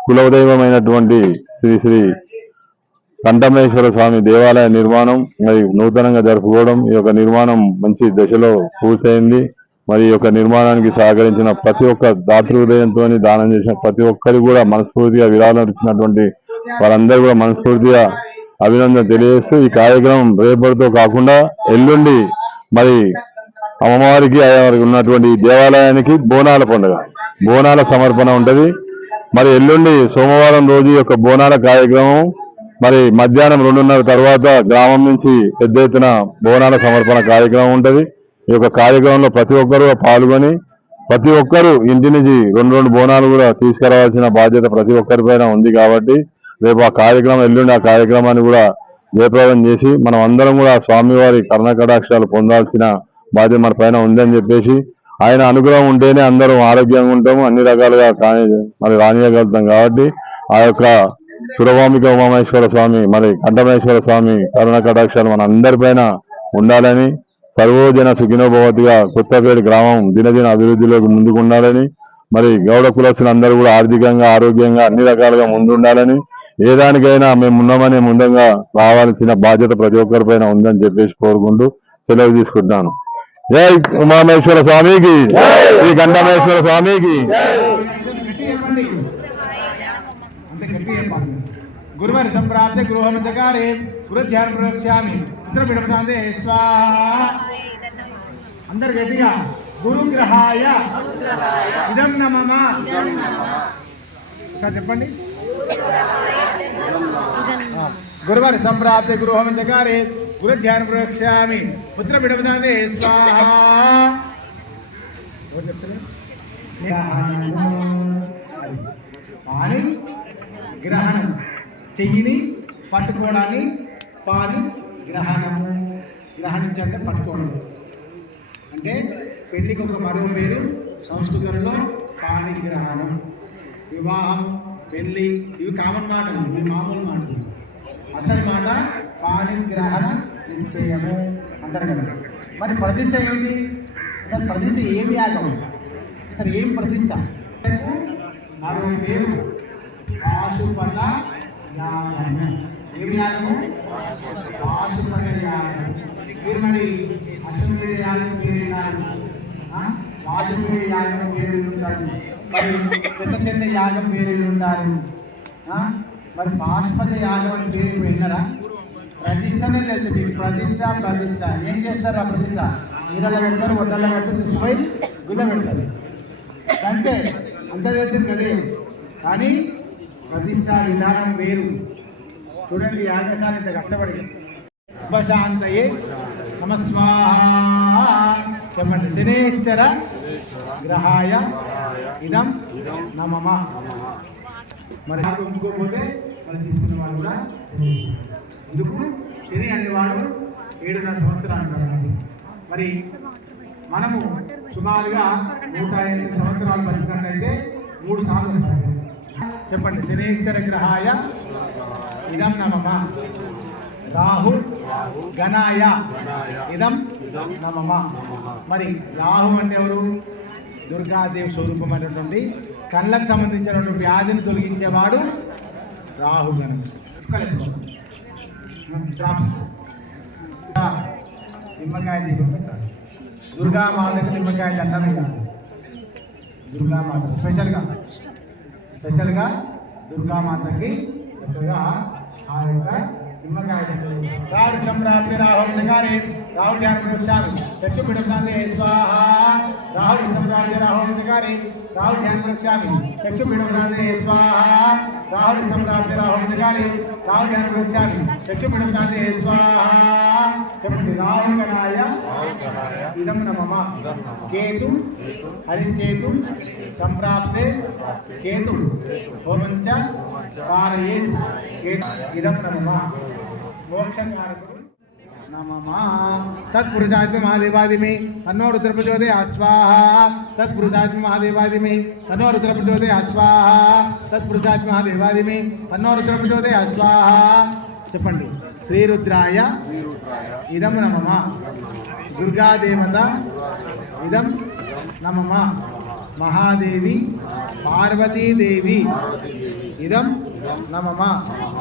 కులదైవమైనటువంటి శ్రీ శ్రీ కంఠమేశ్వర స్వామి దేవాలయ నిర్మాణం మరి నూతనంగా జరుపుకోవడం, ఈ యొక్క నిర్మాణం మంచి దశలో పూర్తయింది. మరి ఈ యొక్క నిర్మాణానికి సహకరించిన ప్రతి ఒక్క దాతృహృదయంతో దానం చేసిన ప్రతి ఒక్కరికి కూడా మనస్ఫూర్తిగా విరాళం ఇచ్చినటువంటి వారందరూ కూడా మనస్ఫూర్తిగా అభినందన తెలియజేస్తూ ఈ కార్యక్రమం రేపటితో కాకుండా ఎల్లుండి మరి అమ్మవారికి అయ్యవారికి ఉన్నటువంటి దేవాలయానికి బోనాల పండుగ, బోనాల సమర్పణ ఉంటది. మరి ఎల్లుండి సోమవారం రోజు యొక్క బోనాల కార్యక్రమం మరి మధ్యాహ్నం 2:30 తర్వాత గ్రామం నుంచి పెద్ద ఎత్తున బోనాల సమర్పణ కార్యక్రమం ఉంటది. ఈ యొక్క కార్యక్రమంలో ప్రతి ఒక్కరూ పాల్గొని ప్రతి ఒక్కరూ ఇంటి నుంచి 2 బోనాలు కూడా తీసుకురావాల్సిన బాధ్యత ప్రతి ఒక్కరిపైన ఉంది. కాబట్టి రేపు ఆ కార్యక్రమం ఎల్లుండి ఆ కార్యక్రమాన్ని కూడా జయప్రదం చేసి మనం అందరం కూడా స్వామివారి కర్ణకటాక్షాలు పొందాల్సిన బాధ్యత మన పైన ఉందని చెప్పేసి, ఆయన అనుగ్రహం ఉంటేనే అందరం ఆరోగ్యంగా ఉంటాము, అన్ని రకాలుగా మరి రానియగలుగుతాం. కాబట్టి ఆ యొక్క సురవామిక ఉమామహేశ్వర స్వామి మరి కంఠమేశ్వర స్వామి కరుణకటాక్షాలు మన అందరిపైన ఉండాలని, సర్వోజన సుఖినోభవతిగా కొత్తపేట గ్రామం దినదిన అభివృద్ధిలోకి ముందుకు ఉండాలని, మరి గౌడ కులస్తులందరూ కూడా ఆర్థికంగా ఆరోగ్యంగా అన్ని రకాలుగా ముందుండాలని, ఏ దానికైనా మేము ఉన్నామని ముందంగా రావాల్సిన బాధ్యత ప్రతి ఒక్కరిపైన ఉందని చెప్పేసి కోరుకుంటూ సెలవు తీసుకుంటున్నాను. జై ఉమామహేశ్వర స్వామికి, శ్రీ కంఠమేశ్వర స్వామికి. గురువారి సంప్రాప్తే గృహం చకారే గురుధ్యాన ప్రవక్ష్యామి ఇతర విడపదాంతే స్వాహ. అందరు గట్టిగా గురుగ్రహాయ ఇదం నమః చెప్పండి. గురువారి సంప్రాప్తే గృహం చకారే గురుధ్యాన ప్రవక్ష్యామి పుత్ర విడపదాంతే స్వాహ. పాని గ్రహణం, చెయ్యిని పట్టుకోవడాన్ని పాని గ్రహణము. గ్రహణించంటే పట్టుకోవడం అంటే పెళ్లికి ఒక మరో పేరు సంస్కృతంలో పాని గ్రహణం. వివాహం, పెళ్లి ఇవి కామన్ మాటలు, ఇవి మామూలు మాటలు. అసలు మాట పాని గ్రహణ నిశ్చయము అంటారు కదా. మరి ప్రతిష్ట ఏంటి? అసలు ప్రతిష్ట ఏమి యాగం? అసలు ఏం ప్రతిష్ట? మరో పేరు పాశుపత యాగము. ఏమి యాగము? పాశుపత యాగము. మీరు మరి అశ్వమేధ యాగం పేరు, వాజపేయి యాగం పేరు ఉంటారు, మరి పెద్ద యాగం పేరు ఉంటారు, మరి పాశుపత యాగం అని పేరు విన్నారా? ప్రతిష్టనే తెలుసు. ప్రతిష్ట ప్రతిష్ట ఏం చేస్తారు? ఆ ప్రతిష్ట నీళ్ళలో పెడతారు, వడ్డల్లో పెడతారు, తీసుకుపోయి గుళ్ళ పెడతారు. అంతే, అంత చేసింది కదే. కానీ ప్రతిష్టా విధానం వేరు. చూడండి, యాగశాల ఇంత కష్టపడి ఉపశాంతయే నమస్వాహ చెప్పండి. శనేశ్వర గ్రహాయ ఇదం నమః. మరి ఉంచుకోకపోతే మనం తీసుకునే వాళ్ళు కూడా ఎందుకు? శని అనేవాడు 7.5 సంవత్సరాలు అంటారు. మరి మనము సుమారుగా 108 సంవత్సరాలు బతికినట్లయితే 3 సార్లు వస్తాయి. చెప్పండి. శనేశ్వర గ్రహాయ ఇదం నమః. రాహు గణాయ ఇదం నమః. మరి రాహు అంటే ఎవరు? దుర్గాదేవి స్వరూపమైనటువంటి కళ్ళకు సంబంధించినటువంటి వ్యాధిని తొలగించేవాడు రాహు గణం. నిమ్మకాయ దీపం పెట్టాలి. దుర్గామాతకు నిమ్మకాయ దండం వేయాలి. దుర్గామాత స్పెషల్గా దుర్గామాతకి చక్కగా ఆ యొక్క నిమ్మకాయ రాహు సంప్రాప్తి రాహు జగారే రాహు ధ్యాన ప్రవక్ష్యామి చక్షు పిడకాంతే స్వాహ. రాహు సంప్రాప్తి రాహు జగారే రాహు ధ్యాన ప్రవక్ష్యామి చక్షు పిడకాంతే స్వాహ. రాహు సంప్రాప్తి రాహు జగారే రాహు ధ్యాన ప్రవక్ష్యామి చక్షు పిడకాంతే స్వాహ. చెప్పండి. రాహు గణాయ ఇదం నమః. కేతు హరిశ్చేతు సంప్రాప్తే కేతు హోమంచ కారయేత్ ఇదం నమః. మోక్షం కారకుడు నమః. తత్పురుషాత్మ మహాదేవాదిమే తన్నో రుద్ర ప్రచోదయాత్ స్వాహా. తత్పురుషాత్మ మహాదేవాదిమే తన్నో రుద్ర ప్రచోదయాత్ స్వాహా. తత్పురుషాత్మ మహాదేవాదిమే తన్నో రుద్ర ప్రచోదయాత్ స్వాహా. చెప్పండి. శ్రీరుద్రాయ ఇదం నమః. దుర్గాదేవత ఇదం నమః. మహాదేవి పార్వతీదేవి ఇదం నమః.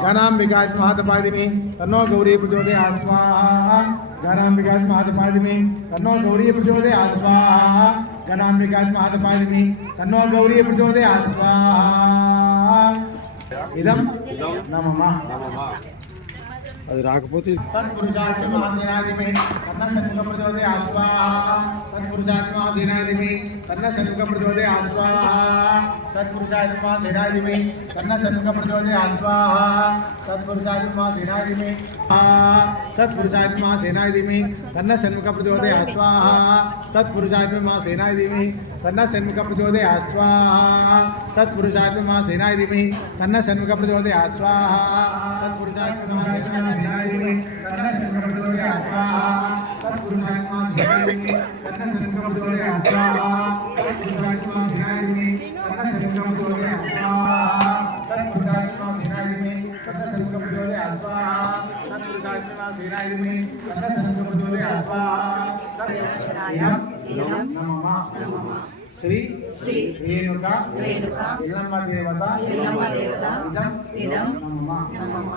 గణాంబికాత్ మహాతపాదిమే తన్నో గౌరీ ప్రచోదయాత్ స్వాహా. గణాంబికాత్ మహాతపాదిమే తన్నో గౌరీ ప్రచోదయాత్ స్వాహా. గణాంబికాత్ మహాతపాదిమే తన్నో గౌరీ ప్రచోదయాత్ స్వాహా. ఇదం నమః అది రాకపోతే తత్పురుషాత్మాసేనాధిపే తన్న సన్ముఖ ప్రచోదయాత్ స్వాహా తత్పురుషాత్మాసేనాధిపే తన్న సన్ముఖ ప్రచోదయాత్ స్వాహా తత్పురుషాత్మాసేనాధిపే తన్న సన్ముఖ ప్రచోదయాత్ స్వాహా తత్పురుషాత్మాసేనాధిపే తత్పురుషాత్మాసేనాధిపే తన్న సన్ముఖ ప్రచోదయాత్ స్వాహా తత్పురుషాత్మాసేనాధిపే తన్న సన్ముఖ ప్రచోదయాత్ స్వాహా తత్పురుషాత్మాసేనాధిపే తన్న సన్ముఖ ప్రచోదయాత్ స్వాహా తత్పురుషాత్మాసేనాధిపే తన్న సన్ముఖ ప్రచోదయాత్ స్వాహా తత్పురుషాత్మాసేనాధిపే తన్న సన్ముఖ ప్రచోదయాత్ స్వాహా తత్పురుషాత్మాసేనాధిపే తన్న సన్ముఖ ప్రచోదయాత్ స్వాహా తత్పురుషాత్మాసేనాధిపే తన్న సన్ముఖ ప్రచోదయాత్ స్వాహా తత్పురుషాత్మాసేనాధిపే తన్న సన్ముఖ ప్రచోదయాత్ స్వాహా శ్రీ రేణుక ఇల్లమ్మ దేవత ఇదం నమః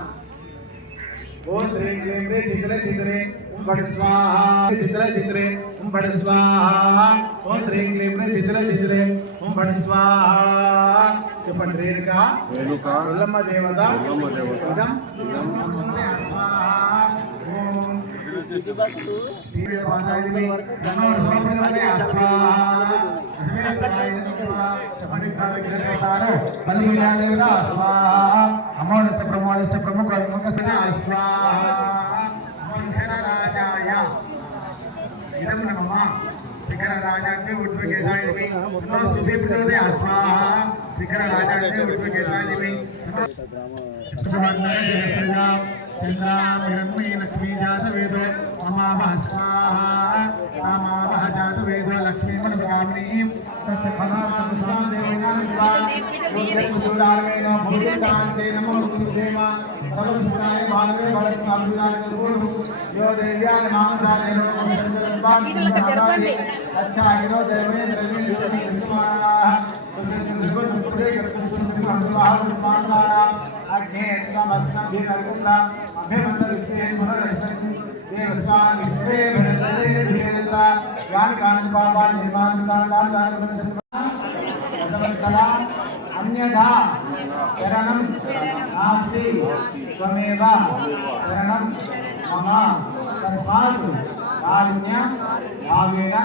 ఓం శ్రీ క్లీం శిథిలే శిథిలే బడ స్వాహా శిథిలే శిథిలే బడ స్వాహా ఓం శ్రీ క్లీం శిథిలే శిథిలే బడ స్వాహా చెప్పండి రేణుక ఇల్లమ్మ దేవత ఇదం ఓం దివ్య పాదాయిని నమో సమర్పణమనే ఆత్మా అమోదస్య ప్రమోదస్య ప్రముఖ విముఖ శిఖరరాజాయ ఇదం నమః శిఖరరాజాయ ఉద్భకేశాయ నమో స్తుభే ప్రచోదయ స్వాహా శిఖరరాజాయ ఉద్భకేశాయ చంద్రామిరణ్మయీ లక్ష్మీ జాతవేదో మమావహ స్వాహా మమావహ జాతవేదో లక్ష్మీ మనోకామినీ తస్య ఫలానాం సమాదేవేన వివా యోగేశ్వరావేన భూతాంతే నమో ముక్తిదేవ సర్వసుఖాయ భారవే భరత్మాభిరాయ గురు యో దేవ్యాయ మానసాయ లోకసంజలపాంతి అచ్చాయిరో దేవే ద్రవే విష్ణుమానా అన్యథా శరణం నాస్తి త్వమేవ శరణం మమ తస్మాత్ కారుణ్య భావేన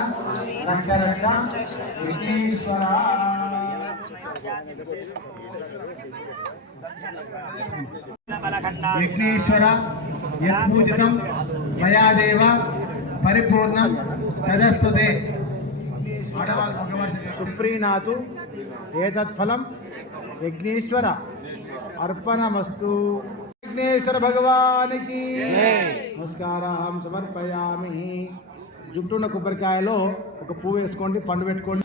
రక్ష రక్ష విఘ్నేశ్వర విఘ్నేశ్వర యత్పూజితం మయా దేవ పరిపూర్ణం తదస్తుతే సుప్రీనాథు ఏతత్ఫలం విఘ్నేశ్వర అర్పణమస్తు విఘ్నేశ్వర భగవానికి నమస్కారం సమర్పయామి. జుట్టున్న కొబ్బరికాయలో ఒక పువ్వు వేసుకోండి, పండు పెట్టుకోండి.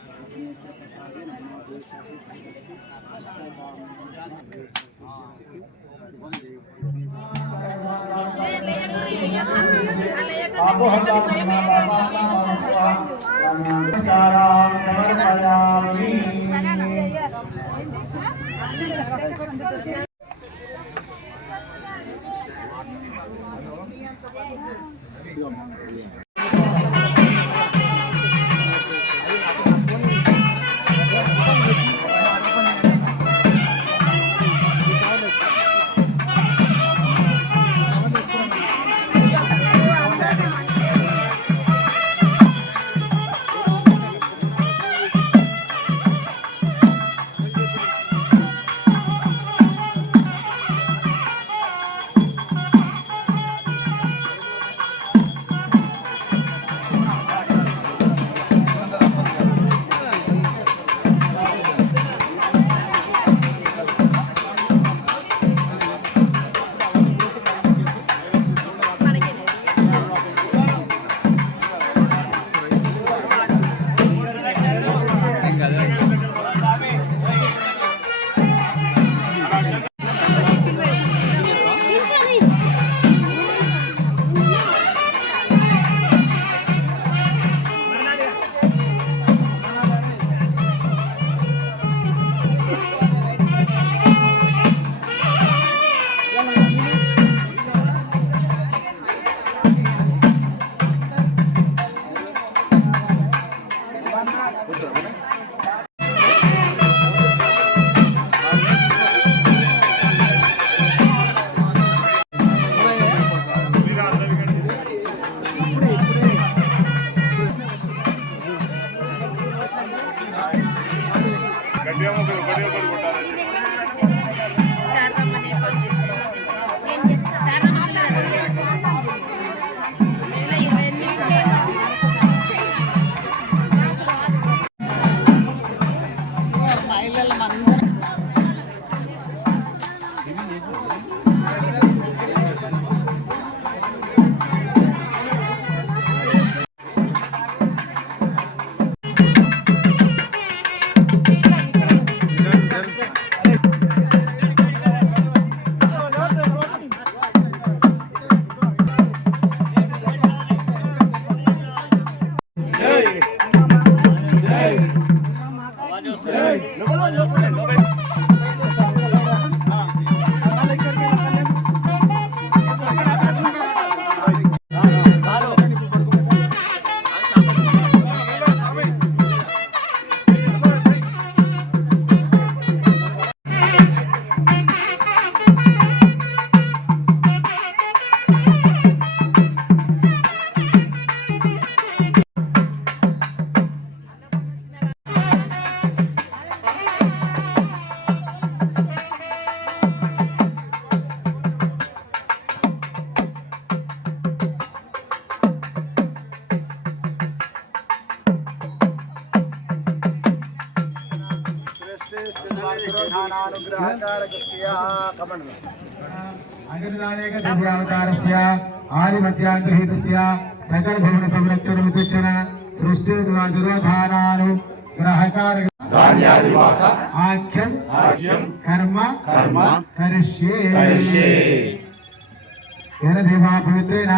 अग्निदानेक दिव्यावतारस्य आदिमध्यान्तहितस्य सकल भुवन संरक्षण विचक्षण सृष्टि दुरोधानानु ग्रहकार धान्यादिवास आख्यम कर्म करिष्ये तेन देवा पवित्रेण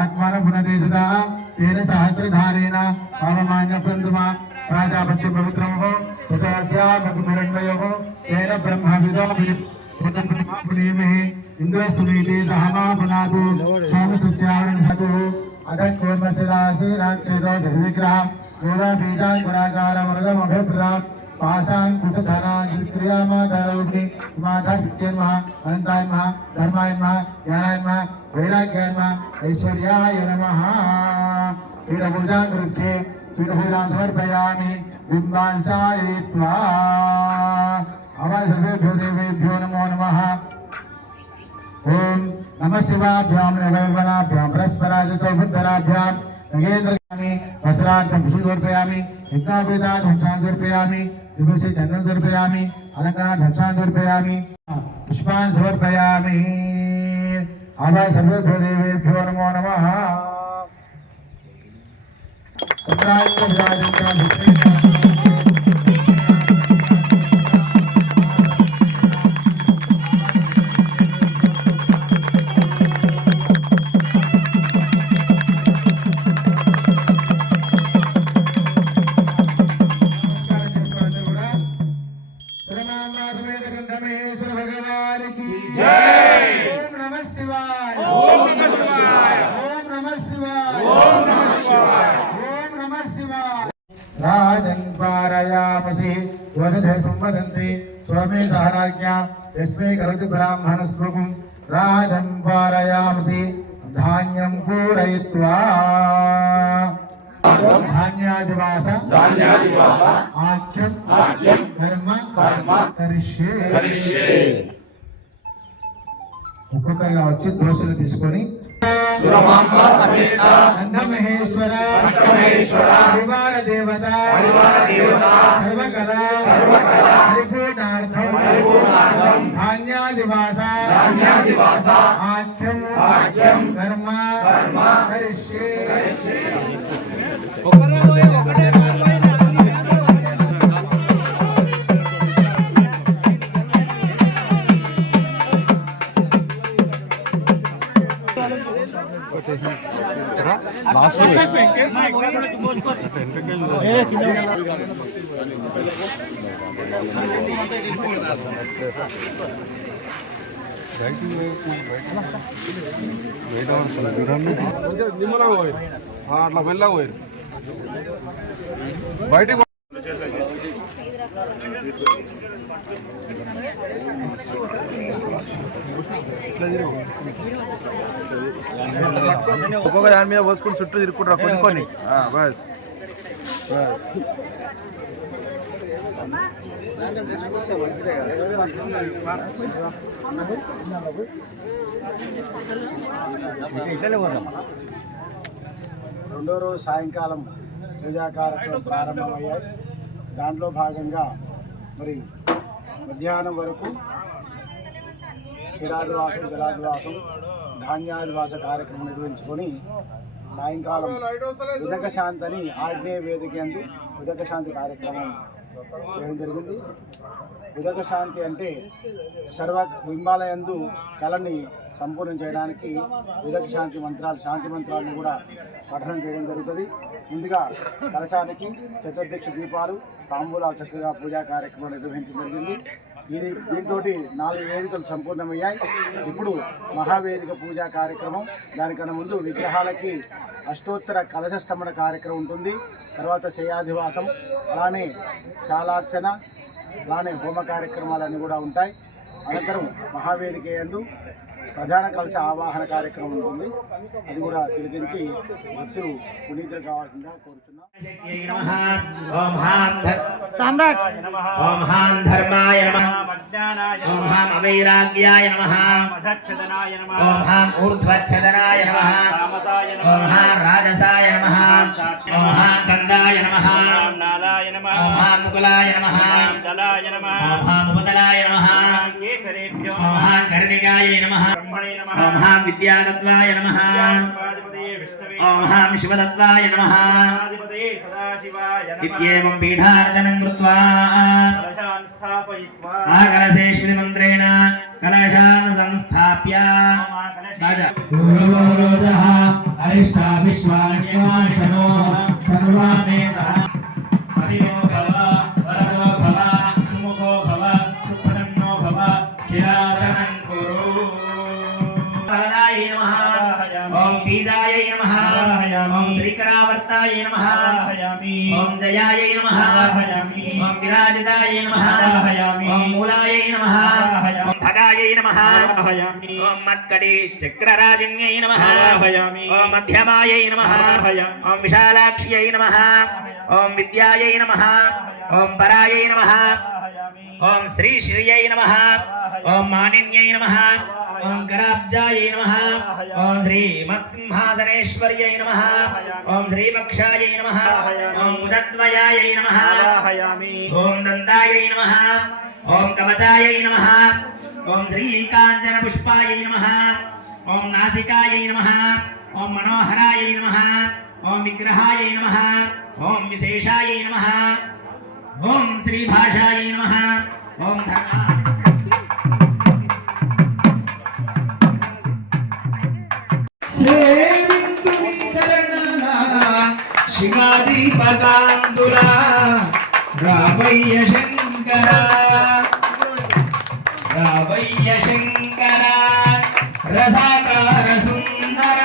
आत्मानं पुनदेशदा तेन सहस्रधारेण पावमान्य प्रन्दमा प्राजापत्य पवित्रमो सुखाध्यामकुमरण्वयोः तेन ब्रह्मविदो पुनीमहे इंद्रस्तुनीति सहमा पुनातु सोमसस्यावरण सतु अधः कूर्मशिलाशीराक्षेरो धर्विग्रह गोरा बीजाङ्कुराकार वरदम अभिप्रदा पाशां कुतधराजित्क्रियामाधारौग्नि माधाचित्यन्मः अनन्ताय नमः धर्माय नमः ज्ञानाय नमः वैराग्याय नमः ऐश्वर्याय नमः तीरपूजां करिष्ये तीरपूजां समर्पयामि बिम्बांशायित्वा सर्वेभ्यो देवेभ्यो नमो नमः। ओम नमः शिवाभ्यां नवयवनाभ्यां परस्पराजितो बुद्धराभ्यां नगेन्द्रयामि वस्त्रार्थं पुष्पमर्पयामि यज्ञोपवीतात् धूपं समर्पयामि दिवसे चन्दनं समर्पयामि अलङ्कारात् धूपं समर्पयामि पुष्पान् समर्पयामि। आवाय सर्वेभ्यो देवेभ्यो नमो नमः। राजन् पारयामसि वदधे संवदन्ति स्वमे सहराज्ञा यस्मै करोति ब्राह्मणस्त्वं राजन् पारयामसि धान्यं पूरयित्वा धान्यादिवास आख्यं कर्म करिष्ये ఒక్కొక్కరిగా వచ్చి దోషులు తీసుకొని అంధమహేశ్వర పరివార దేవత సర్వకళ పరిపూర్ణార్థం ధాన్యాదివాస ఆఖ్యం కర్మ కరిష్యే। అట్లా వెళ్ళబోయి బయటికి ఒక్కొక్క దాని మీద పోసుకుని చుట్టూ తిరుక్కుంటారు కొన్ని కొన్ని బస్ రెండో రోజు సాయంకాలం పూజా కార్యక్రమం ప్రారంభమయ్యాయి. దాంట్లో భాగంగా మరి మధ్యాహ్నం వరకు క్షీరాదివాసం, జలాదివాసం, ధాన్యాదివాస కార్యక్రమం నిర్వహించుకొని సాయంకాలం ఉదక శాంతి అని ఆగ్నేయ వేదిక అందు ఉదక శాంతి కార్యక్రమం చేయడం జరిగింది. ఉదక శాంతి అంటే సర్వ బింబాలయందు కళని సంపూర్ణం చేయడానికి ఉదక శాంతి మంత్రాలను కూడా పఠనం చేయడం జరుగుతుంది. ముందుగా కలశానికి చతుర్దక్ష దీపాలు, తాంబూలాలు చక్కగా పూజా కార్యక్రమం నిర్వహించడం జరిగింది. దీంతో 4 వేదికలు సంపూర్ణమయ్యాయి. ఇప్పుడు మహావేదిక పూజా కార్యక్రమం, దానికన్నా ముందు విగ్రహాలకి అష్టోత్తర కలశస్తమన కార్యక్రమం ఉంటుంది. తర్వాత శయాధివాసం, అలానే శాలార్చన, అలానే హోమ కార్యక్రమాలన్నీ కూడా ఉంటాయి. అనంతరం మహావేదిక యందు ప్రధాన కలశ ఆవాహన కార్యక్రమం ఉంటుంది. అది కూడా తిరిగించి భక్తులు పునీతులు కావాల్సిందిగా కోరుతున్నాం. సామ్రాట్ ఓం హాం ధర్మాయ నమః ఓం హాం అవైరాగ్యాయ నమః ఓం హాం ఊర్ధ్వచ్ఛదనాయ నమః ఓం హాం రాజసాయ నమః ఓం హాం గంగాయ నమః ఓం హాం ముకులాయ నమః ఓం హాం ఉపదలాయ నమః ఓం హాం కర్ణికాయ నమః ఓం హాం విద్యాతత్వాయ నమః ఓం హాం శివతత్వాయ నమః ఇత్యేవం పీఠార్చనం కృత్వా ఆకలశే శ్రీమంత్రేణ కలశాన్ సంస్థాప్య పూర్వోరోధః అరిష్టా విశ్వాణ్యవాణి తనువా మే అసినో భవ వరదో భవ సుముఖో భవ సుప్రసన్నో భవ స్థిరాసనం కురు. ఫలదాయ నమః ఓం బీజాయ నమః ఓం శ్రీకరావర్తాయ నమః ఓం జయాయ నమః ఓం విరాజితాయ నమః ఓం మూలాయ నమః ఓం భగాయ నమః ఓం మత్కడి చక్రరాజిన్యై నమః ఓం మధ్యమాయ నమః ఓం విశాలాక్ష్యై నమః ఓం విద్యాయై నమః ఓం పరాయై నమః ఓం శ్రీ శ్రీయై నమః ఓం మానిన్యై నమః ఓం కరాబ్జాయ నమః ఓం శ్రీ మత్సింహాసనేశ్వర్యై నమః ఓం శ్రీవక్షాయ నమః ఓం భుజద్వయాయ నమః ఓం దంతాయ నమః ఓం కవచాయ నమః ఓం శ్రీకాంచన పుష్పాయ నమః ఓం నాసికాయ నమః ఓం మనోహరాయ నమః ఓం విగ్రహాయ నమః ఓం విశేషాయ నమః ఓం శ్రీభాషాయ నమః ఓం ధర్మా సేవింతుని చరణాన శివాదీపకాంతులా రావయ్య శంకర రావయ్య శంకర రసాకార సుందర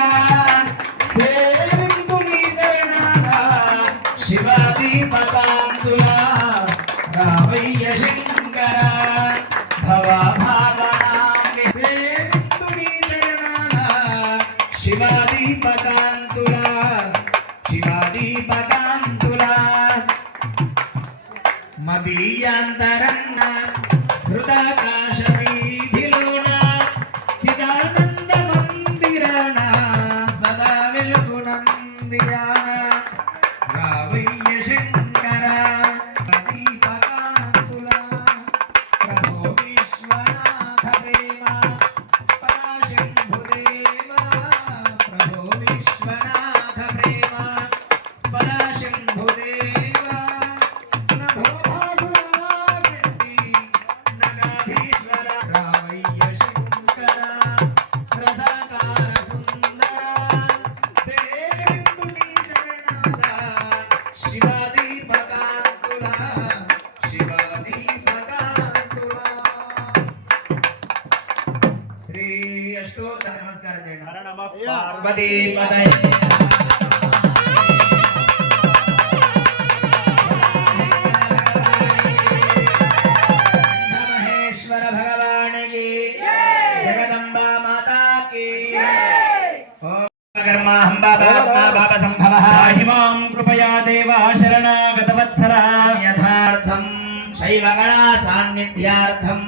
సేవింతుని చరణాన శివాదీపకాంతులా రావయ్య శంకర భవభావనాంగే సేవింతుని చరణాన శివాదీపకాంతులా శివాదీపకాంతులా మదీయాంతరన్న హృదాకాశ వీధిలోన చిదానంద మందిరాన సదా వెలుగునందియాన రావయ్య శంకర దీపకాంతులా ప్రభో విశ్వనాథ ప్రేమ పరాశంభుదేవా ప్రభో విశ్వనాథ ప్రేమ పరాశంభుదేవా నమో భాసురాగండి నగాధీశ్వర రావయ్య శంకర రసకార సుందర సేవింతుని చరణాల శివాదీపకాంతులా శివాదీపకాంతులా శ్రీ అష్టోత్తర నమస్కారం చేయండి. పార్వతీ పదయ మహేశ్వర భగవాన్ కి జగదంబా మాతా కి ఓం కర్మాహంబా బాబా సంభవః హిమాం కృపయా దేవా శరణాగతవత్సల యథార్థం శైవగణా సాన్నిధ్యార్థం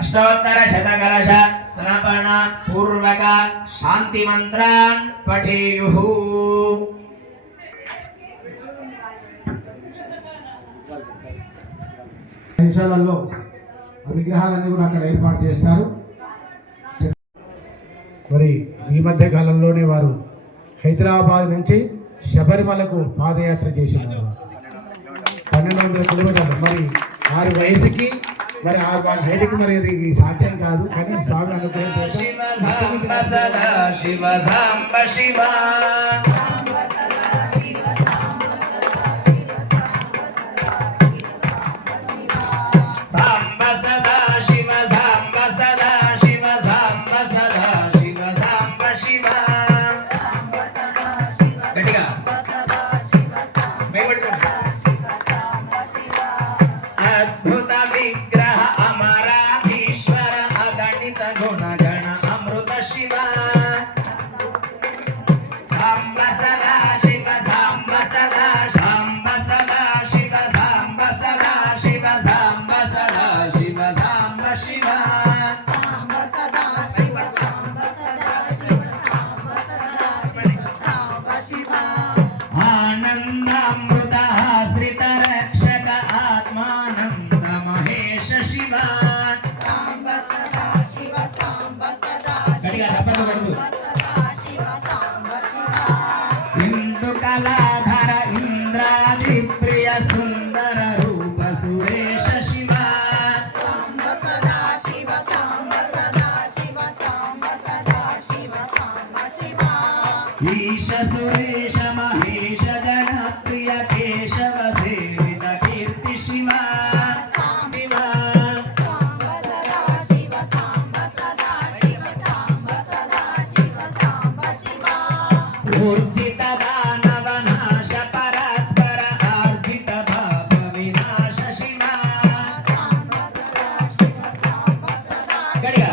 అష్టోత్తర శతకలశ స్నపన పూర్వక శాంతి మంత్రాన్ పఠేయుః. నిమిషాలలో విగ్రహాలన్నీ కూడా అక్కడ ఏర్పాటు చేస్తారు. మరి ఈ మధ్య కాలంలోనే వారు హైదరాబాద్ నుంచి శబరిమలకు పాదయాత్ర చేసినారు. 1200 కిలోమీటర్లు. మరి వారి వయసుకి మరి వారి హైట్కి మరి అది సాధ్యం కాదు. కానీ స్వామి అనుగ్రహం శివ సాంబ సదా శివ సాంబ శివ సాంబ సదా శివ సాంబ సదా శివ సాంబ సదా శివ సాంబ శివ గట్టిగా అద్భుత విగ్రహ అమరాధీశ్వర అగణిత గుణ గణ అమృత శివ సాంబ సదా శివ సాంబ సదా సాంబ సదా శివ సాంబ సదా శివ సాంబ సదా శివ సాంబ శివ ఆనందామృత ఆశ్రిత రక్షక ఆత్మానంద మహేశ శివ గట్టిగా చప్పట్లు కొడుతూ. ఇందు కళాధర ఇంద్రాది ప్రియ సుందర రూప సురేశ శివ ఈశ సురేశ మహేశ జనప్రియ కేశవ సేవిత కీర్తి శివ శివ ఊర్జిత దానవ నాశ పరాత్పర ఆర్జిత పాప వినాశ శివ గట్టిగా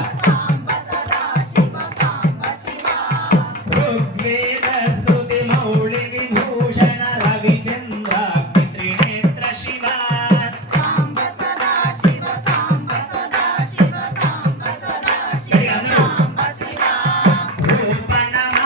ఋగ్వేద శృతి మౌళి విభూషణ రవిచంద్రాగ్ని త్రినేత్ర శివ రూప నమ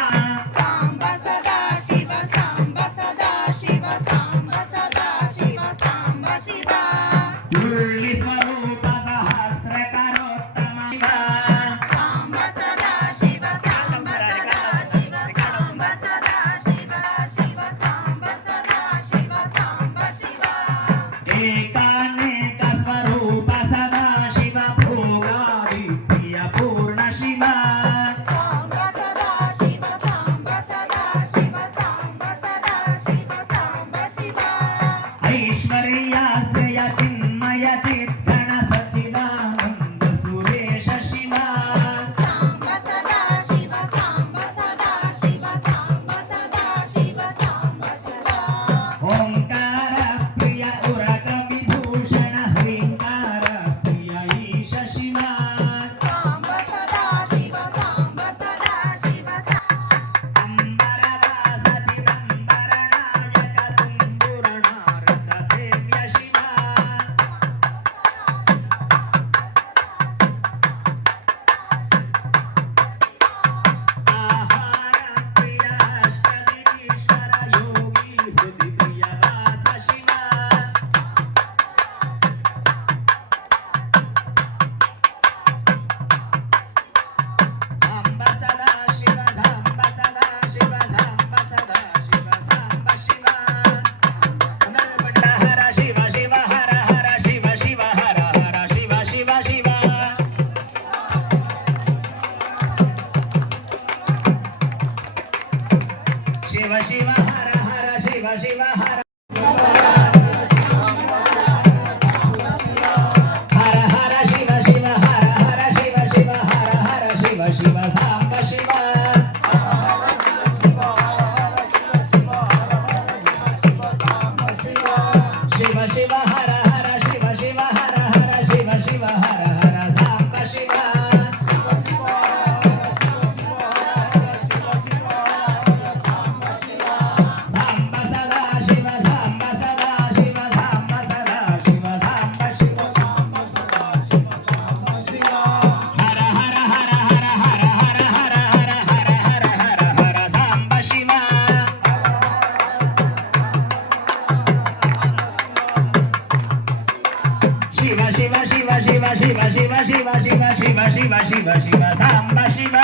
శివ శివ శివ సాంబ శివ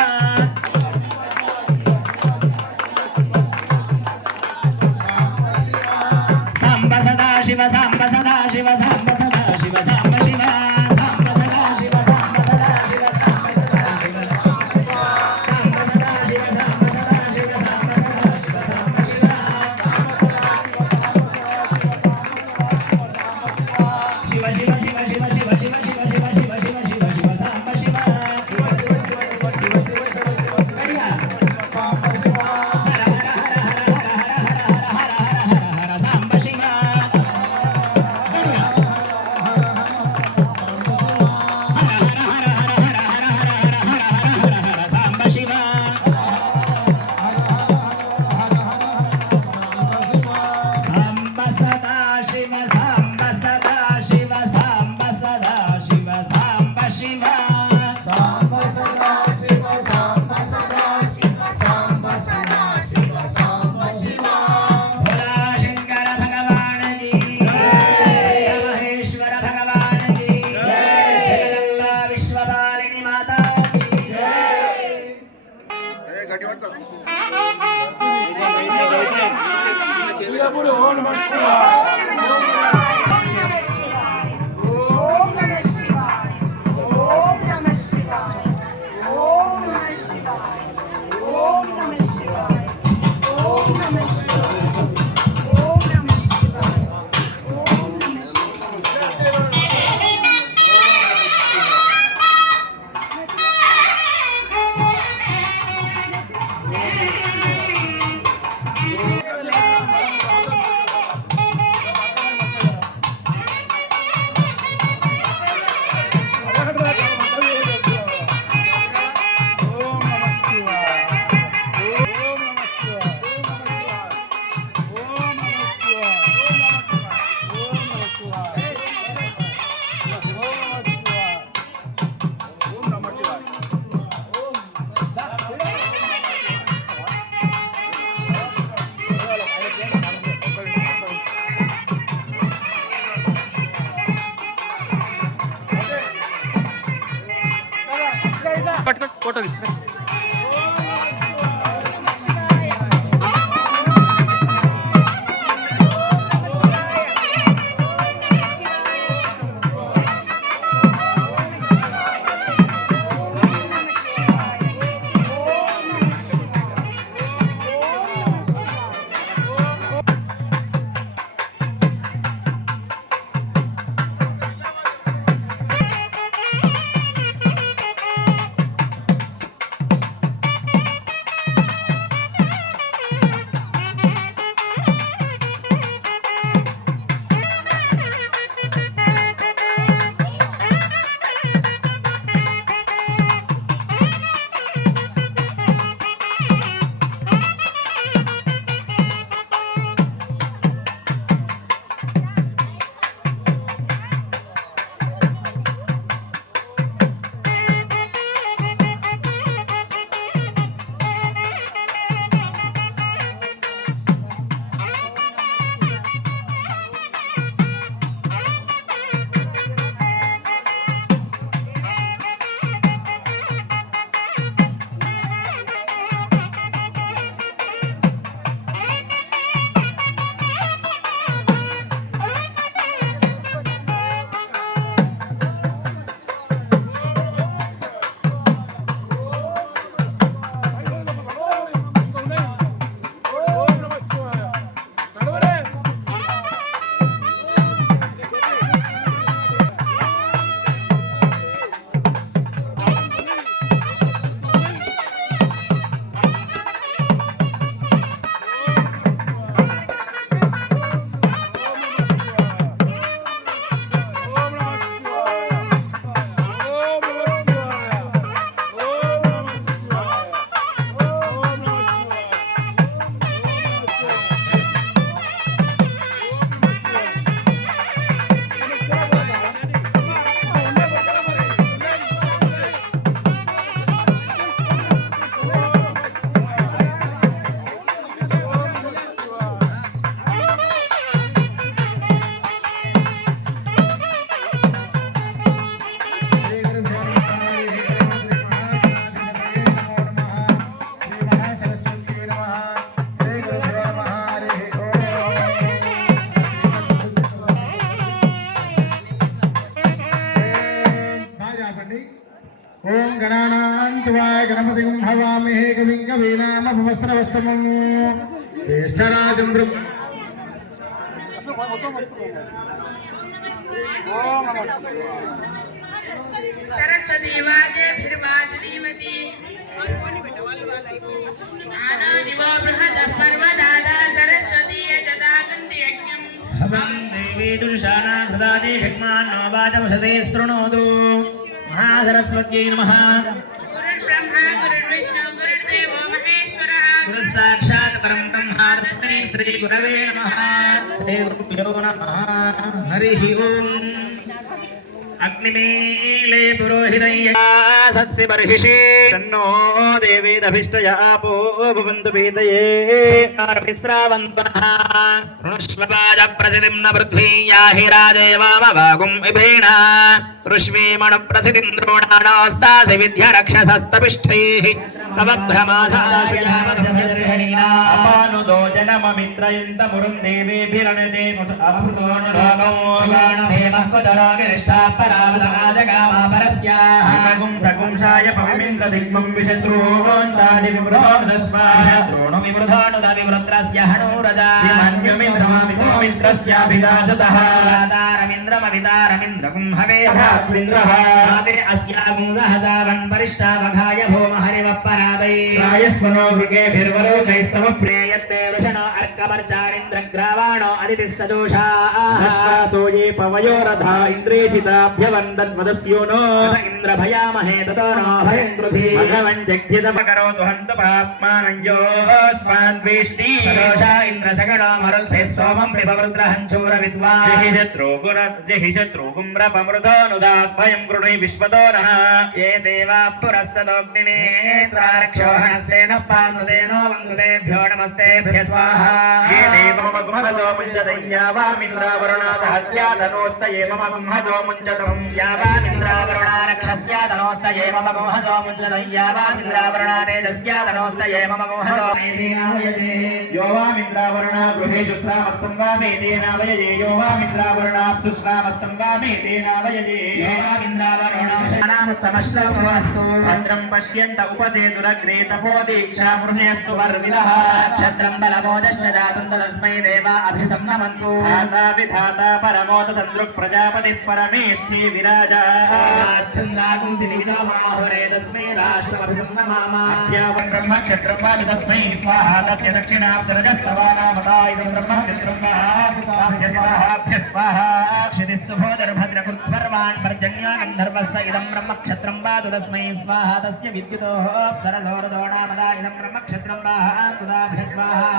సాంబ సదా శివ సాంబ సదా శివ సాంబ సదా శివ సాంబ శివ సాంబ సదా శివ సాంబ సదా శివ సాంబ సదా శివ సాంబ సదా శివ సాంబ సదా శివ సాంబ సదా శివ సాంబ శివ శివ శివ శివ శివ శివ శివ శివ శివ శివ శివ శివ శివ సాంబ శివ గడియా హర హర హర హర హర హర హర హర హర సాంబ శివ గడియా సాంబ శివ సాంబ సదా శివ సాంబ సదా శివ సాంబ సదా శివ సాంబ శివ భోలా శంకర భగవాన్ की మహేశ్వర భగవాన్ की జగదంబా విశ్వపాలిని మాతా की ఓం నమః శివాయ ఓం నమః శివాయ ఓం నమః శివాయ ఓం నమః శివాయ ఓం నమః శివాయ ఓం నమః శివాయ ఓం నమః ఫోటో తీస్తా ఓం గణానాన్త్వాయ గణపతిం హవామహే కవిం కవీనామపవస్త్రవస్తమం జ్యేష్ఠరాజం सरस्वती वाजे फिर वाजनीवती आनादिवा बृहदः पर्वदादा सरस्वती यजदागन्ति यज्ञम् हवं देवी दुर्शाना हृदाजे भिग्मान्नो वाचमसते शृणोतु महासरस्वत्यै नमः गुरुर्ब्रह्मा गुरुर्विष्णु गुरुर्देवो महेश्वरः गुरुसाक्षात् परं ब्रह्मा तस्मै श्री गुरवे नमः श्री गुरुभ्यो नमः हरिः ओम् अग्निमीले पुरोहितय्य सत्सि बर्हिषि तन्नो देवीदभिष्टया आपो भवन्तु पीतये विश्रावन्तनः ऋष्वपाज प्रसिद्धिं न पृथ्वी याहि राजेवामवागुम् इभेण ऋष्वीमणुप्रसिद्धिं द्रोणानास्तासि विद्यारक्षसस्तपिष्ठैः तव भ्रमासाशयामनुदो जनममित्रयन्तमुरुं देवीभिरणते सकुंसाय पविमिन्ददिग्मं विशत्रून्तादिविमृधोनुदस्वाद्रोणुविमृधोनुदविवृत्रस्य हनूरजामिन्द्रममित्रस्याभिलाषतः तारमिन्द्रमवितारमिन्द्रकुं हवे भ्रातृन्द्रः अस्यागुंसहसावन् परिष्टावघाय भोम हरिवप्परादै रायस्वनो वृकेभिर्वरोधैस्तव प्रेयत्ते वृषणो अर्कवर्चारिन्द्रग्रावाणो अदितिः सदोषाः सोये पवयोरधा इन्द्रेषिताभ्यवन्दन्वदस्यो नो इन्द्रभयामहे ततो नो भयं कृधि भगवन् जग्यतपकरोतु हन्तु पाप्मानं योऽस्माद्वेष्टि सदोषा इन्द्रसगणो मरुद्भिः सोमं पिबवृद्रहञ्चूर विद्वान् जहि शत्रुगुम्रपमृतोऽनुदात् भयं कृणि विश्वतो नः ये देवाः पुरस्सदोऽग्निनेत्रारक्षोहणस्तेन पानुदेनो वन्दुदेभ्यो नमस्तेभ्यः स्वाहा ये देव मम गुहतो मुञ्चतय्यावामिन्द्रावरुणातः स्यादनोस्तये मम गुहतो मुञ्चतम् यावामिन्द्रावरुणारक्षस्यादनोस्तये मम गुहतो मुञ्चतय्यावामिन्द्रावरुणातेजस्यादनोस्तये मम गुहतो यो वामिन्द्रावरुणा गृहे जुस्रामस्तं वामेतेनावयजे यो वामिन्द्रावरुणाप्सुस्रामस्तं वामेतेनावयजे यो वामिन्द्रावरुणामश्लोकोऽस्तु भद्रं पश्यन्त उपसेतुरग्रे तपोदीक्षा मृहेऽस्तु वर्विलः क्षत्रं बलमोदश्च जातं तस्मै देवा अभिसम्नमन्तु धाता विधाता परमोत तन्द्रुक् प्रजापतिः परमेष्ठी विराजाश्चन्दाकुंसि विविधो माहुरे तस्मै राष्ट्रमभिसम्नमामा अद्यावन् ब्रह्म क्षत्रं वा तस्मै स्वाहा तस्य दक्षिणाब्दरजस्तवानामता इदं ब्रह्म विष्णुं स्वाहाभ्यः स्वाहा क्षितिः सुभोदर्भद्रकृत्स्वर्वान् पर्जन्या गन्धर्वस्य इदं ब्रह्मक्षत्रं वा तस्मै स्वाहा तस्य विद्युतोः सरसोरदोणामदा इदं ब्रह्मक्षत्रं वा तुदाभ्यः स्वाहा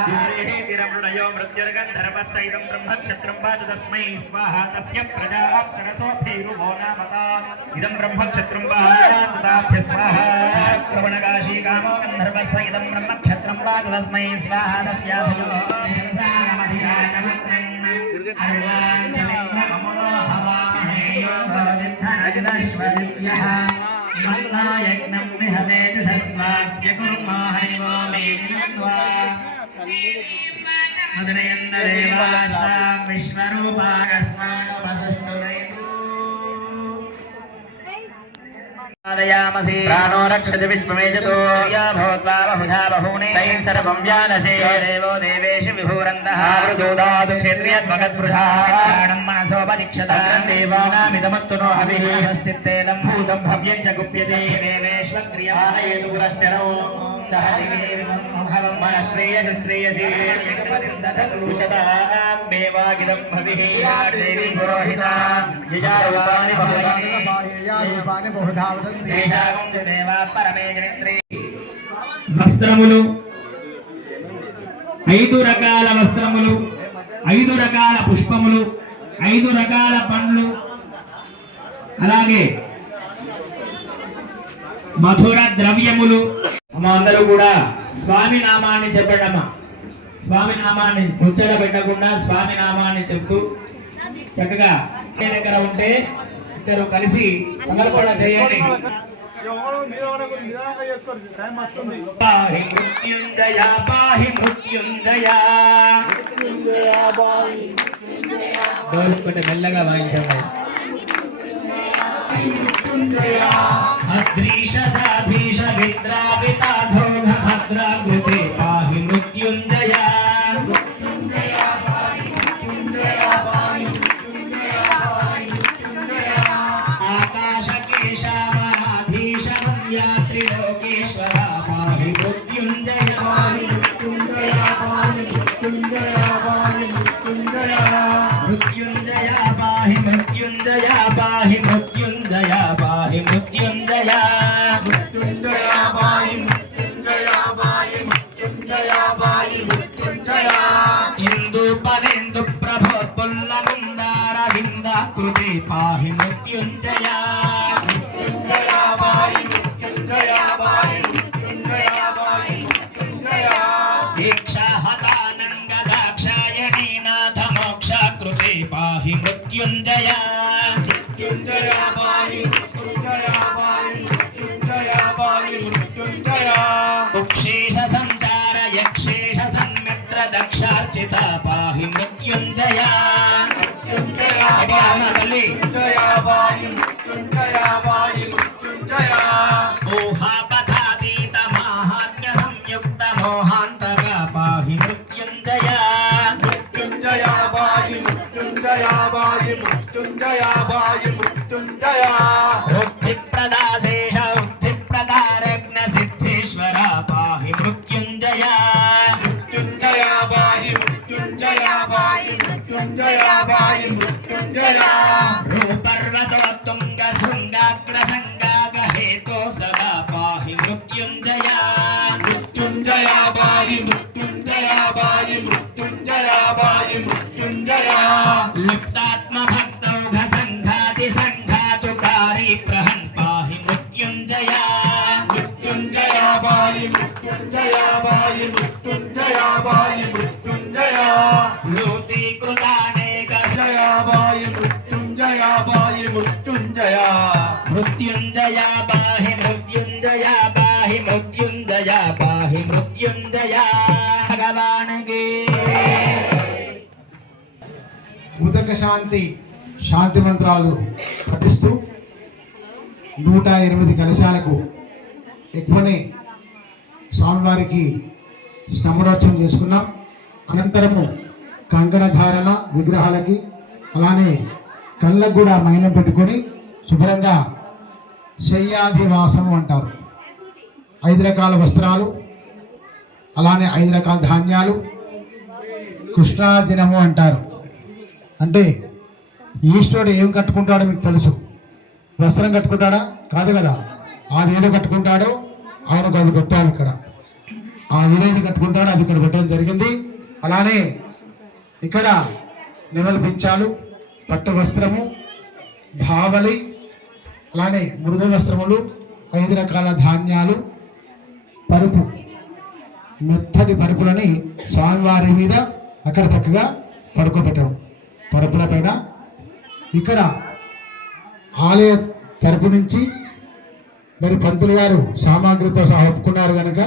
वीरमृणयो मृत्युर्गन्धर्वस्य इदं ब्रह्मक्षत्रं वा तस्मै स्वाहा तस्य प्रजा सरसोऽभिरुवो नामता इदं ब्रह्मक्षत्रं वा तुदाभ्यः स्वाहा क्रवणकाशी कामो गन्धर्वस्य इदं ब्रह्मक्षत्रं वा तस्मै स्वाहा तस्याभयो यज्ञं विहते जुषस्वास्य कुर्मा हरिवो मे मदनयन्ददेवास्तां विश्वरूपागस्मानोपसृष्टुलयमसि प्राणो रक्षति विश्वमेजतो या भवत्वा बहुधा बहूनि तैः सर्वं व्यानशे देवो देवेषु विभूरन्तः आवृदोदासु क्षेत्र्यद्भगत्पृथः प्राणं मनसोपदिक्षतः देवानामिदमत्तु नो हविः हस्तित्तेदं भूतं भव्यं च गुप्यते देवेष्वक्रियमाणयेतु पुरश्चरो सह दिवीर्भवं मनश्रेयसि श्रेयसि यज्ञपतिं दधतु शतां देवागिदं भविः देवी पुरोहिता यजारूपाणि बहुधा देशागं च देवा परमे जनित्रे వస్త్రములు 5 రకాల వస్త్రములు 5 రకాల పుష్పములు 5 రకాల పండ్లు అలాగే మధుర ద్రవ్యములు అందరూ కూడా స్వామి నామాన్ని చెప్పడమా స్వామి నామాన్ని ముచ్చట పెట్టకుండా స్వామి నామాన్ని చెప్తూ చక్కగా దగ్గర ఉంటే ఇద్దరు కలిసి సమర్పణ చేయండి పాహి మృత్యుంజయ పాహి మృత్యుంజయ డోలు కొట్టి మెల్లగా వాయించండి अद्रीशधाभीष विद्राविताधोघ भद्राकृते पाहि मृत्युञ्जया आकाशकेशामहाधीश वन्द्या त्रिलोकेश्वरा पाहि मृत्युञ्जया मृत्युञ्जया पाहि मृत्युञ्जया पाहि मृत्युञ्जया पाहि मृत्युञ्जया मृत्युञ्जया पाहि मृत्युञ्जया पाहि मृत्युञ्जया पाहि मृत्युञ्जया इन्दुपनेन्दु प्रभो पुल्लकुन्दारविन्दाकृते पाहि मृत्युञ्जया मृत्युञ्जया पाहि मृत्युञ्जया पाहि मृत्युञ्जया पाहि मृत्युञ्जया दीक्षाहतानङ्गदाक्षायणीनाथ मोक्षाकृते पाहि मृत्युञ्जया मृत्युञ्जया पाहि मृत्युञ्जया पाहि मृत्युञ्जया पाहि मृत्युञ्जया उक्षेश सञ्चार यक्षेश सन्मित्र दक्षार्चिता पाहि मृत्युञ्जया मृत्युञ्जया मृत्युञ्जया पाहि मृत्युञ्जया पाहि मृत्युञ्जया मोहापथातीत माहात्म्य संयुक्त मोहान्तक पाहि मृत्युञ्जया मृत्युञ्जया पाहि मृत्युञ्जया पाहि मृत्युञ्जया पाहि मृत्युञ्जया बुद्धिप्रदाशेष बुद्धिप्रदारज्ञ सिद्धेश्वरा पाहि मृत्युञ्जया मृत्युञ्जया पाहि मृत्युञ्जया पाहि मृत्युञ्जया पाहि मृत्युञ्जया रूपर्वतोत्तुङ्ग शृङ्गाग्रसङ्गाग हेतो सदा पाहि मृत्युञ्जया मृत्युञ्जया पाहि मृत्युञ्जया पाहि मृत्युञ्जया पाहि मृत्युञ्जया लिप्तात्मभक्तौघ सङ्घाति सङ्घातुकारी प्रहन् पाहि मृत्युञ्जया मृत्युञ्जया पाहि मृत्युञ्जया पाहि मृत्युञ्जया पाहि मृत्युञ्जया लोतीकृतानेक जया पाहि मृत्युञ्जया पाहि मृत्युञ्जया मृत्युञ्जया पाहि मृत्युञ्जया पाहि मृत्युञ्जया पाहि मृत्युञ्जया भगवान् की ఉదక శాంతి శాంతి మంత్రాలు పఠిస్తూ 108 కలశాలకు ఎక్కువనే స్వామివారికి స్తంభోత్సవం చేసుకున్నాం. అనంతరము కంకణ ధారణ విగ్రహాలకి అలానే కళ్ళకు కూడా మైనం పెట్టుకొని శుభ్రంగా శయ్యాధివాసము అంటారు. 5 రకాల వస్త్రాలు అలానే 5 రకాల ధాన్యాలు కృష్ణా దినము అంటారు. అంటే ఈశ్వరుడు ఏం కట్టుకుంటాడో మీకు తెలుసు. వస్త్రం కట్టుకుంటాడా? కాదు కదా. అది ఏదో కట్టుకుంటాడో ఆయనకు అది పెట్టాము ఇక్కడ. ఆ ఏదైతే కట్టుకుంటాడో అది ఇక్కడ పెట్టడం జరిగింది. అలానే ఇక్కడ నెమలి పించాలు, పట్టు వస్త్రము, భావలి, అలానే మృదు వస్త్రములు, 5 రకాల ధాన్యాలు, పరుపు, మెత్తటి పరుపులని స్వామివారి మీద అక్కడ చక్కగా పడుకోబెట్టడం. పరుపుల పైన ఇక్కడ ఆలయ తరపు నుంచి మరి పంతులు గారు సామాగ్రితో సహా ఒప్పుకున్నారు కనుక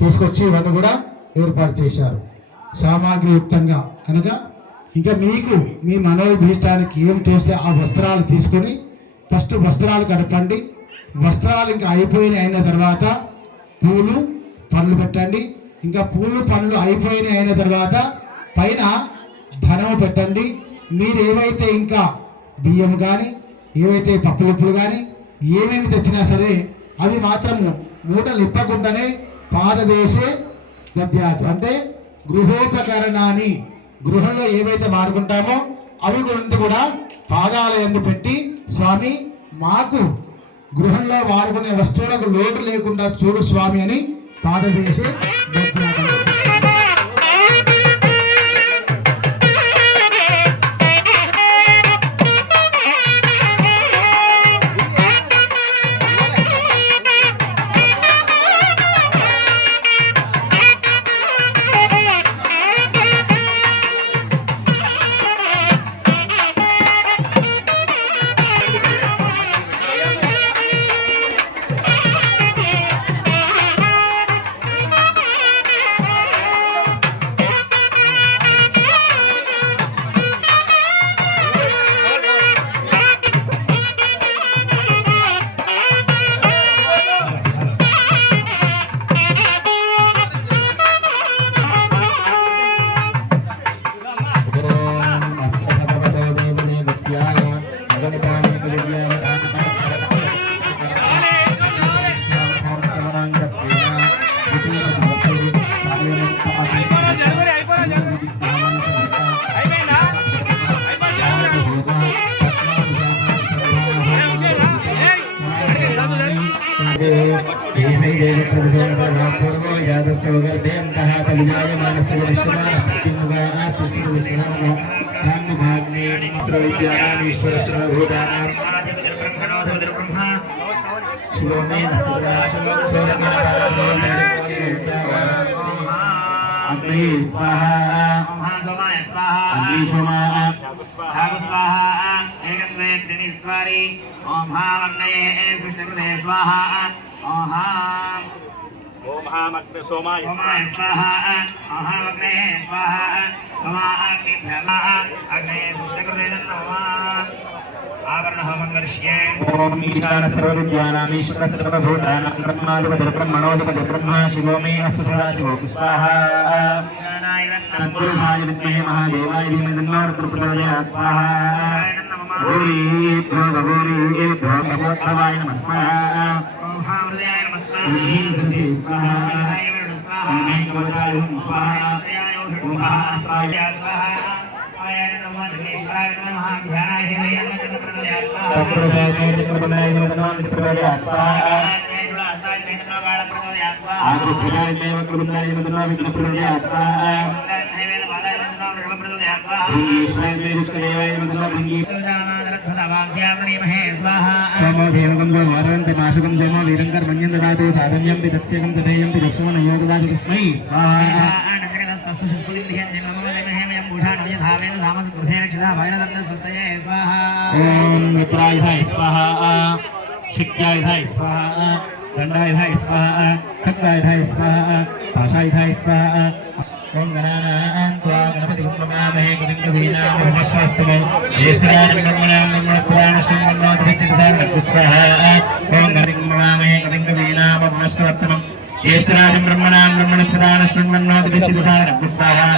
తీసుకొచ్చి ఇవన్నీ కూడా ఏర్పాటు చేశారు సామాగ్రి యుక్తంగా కనుక. ఇంకా మీకు మీ మనోభీష్టానికి ఏం తోస్తే ఆ వస్త్రాలు తీసుకొని ఫస్ట్ వస్త్రాలు కడపండి. వస్త్రాలు ఇంకా అయిన తర్వాత పూలు పండ్లు పెట్టండి. ఇంకా పూలు పండ్లు అయిన తర్వాత పైన ధనము పెట్టండి. మీరు ఏవైతే ఇంకా బియ్యం కానీ ఏవైతే పప్పులుప్పులు కానీ ఏమేమి తెచ్చినా సరే అవి మాత్రము మూటలు ఇప్పకుండానే పాదదేశే దద్యాతు అంటే గృహోపకరణాన్ని గృహంలో ఏవైతే వాడుకుంటామో అవి కూడా పాదాల యందు పెట్టి స్వామి మాకు గృహంలో వాడుకునే వస్తువులకు లోటు లేకుండా చూడు స్వామి అని పాదదేశే దద్యాతు. धीमहि देवो प्रचोदयात् पूर्वो यादस्य वगर्भेऽन्तः तविजायमानस्य विश्वमानः प्रतिमुखात् प्रतिमुखः ब्रह्मभाग्ने सर्वविद्यानामीश्वर सर्वभूतानां ब्रह्मा शिवोमे अग्नि स्वाहा सोमाय स्वाहा अग्नि सोमाय स्वाहा एकं द्वे त्रीणि चत्वारि ओम हाम अग्नये सृष्टिकृते स्वाहा ओम हाम अग्ने सोमाय स्वाहा ओम हाम अग्नये स्वाहा सोमाग्निभ्यः अग्नये सृष्टिकृते नमः आवरणः मंगलश्ये ओम ईशान सर्वविद्यानामीश्वर सर्वभूतानां ब्रह्माधिपतिः ब्रह्मणोऽधिपतिः ब्रह्मा शिवो मे अस्तु सदाशिवो स्वाहा तत्पुरुषाय विद्महे महादेवाय धीमहि तन्नो रुद्रः स्वाहा गौरीभ्यो भगवत्तमाय नमः स्वाहा ओम हृदयाय नमः स्वाहा ओम कवचाय नमः स्वाहा ओम महास्वाय स्वाहा ओम रुद्राय स्वाहा शिक्याय स्वाहा दंडाय स्वाहा खड्गाय स्वाहा पाशाय स्वाहा ओम गणानां त्वा गणपतिं नमामहे कविं कवीनां विश्वास्तवे ज्येष्ठराजं ब्रह्मणां ब्रह्मणस्पदानश्चं मन्नोतिभिः स्वाहा ओम गणपतिं नमामहे कविं कवीनां विश्वास्तवे ज्येष्ठराजं ब्रह्मणां ब्रह्मणस्पदानश्चं मन्नोतिभिः स्वाहा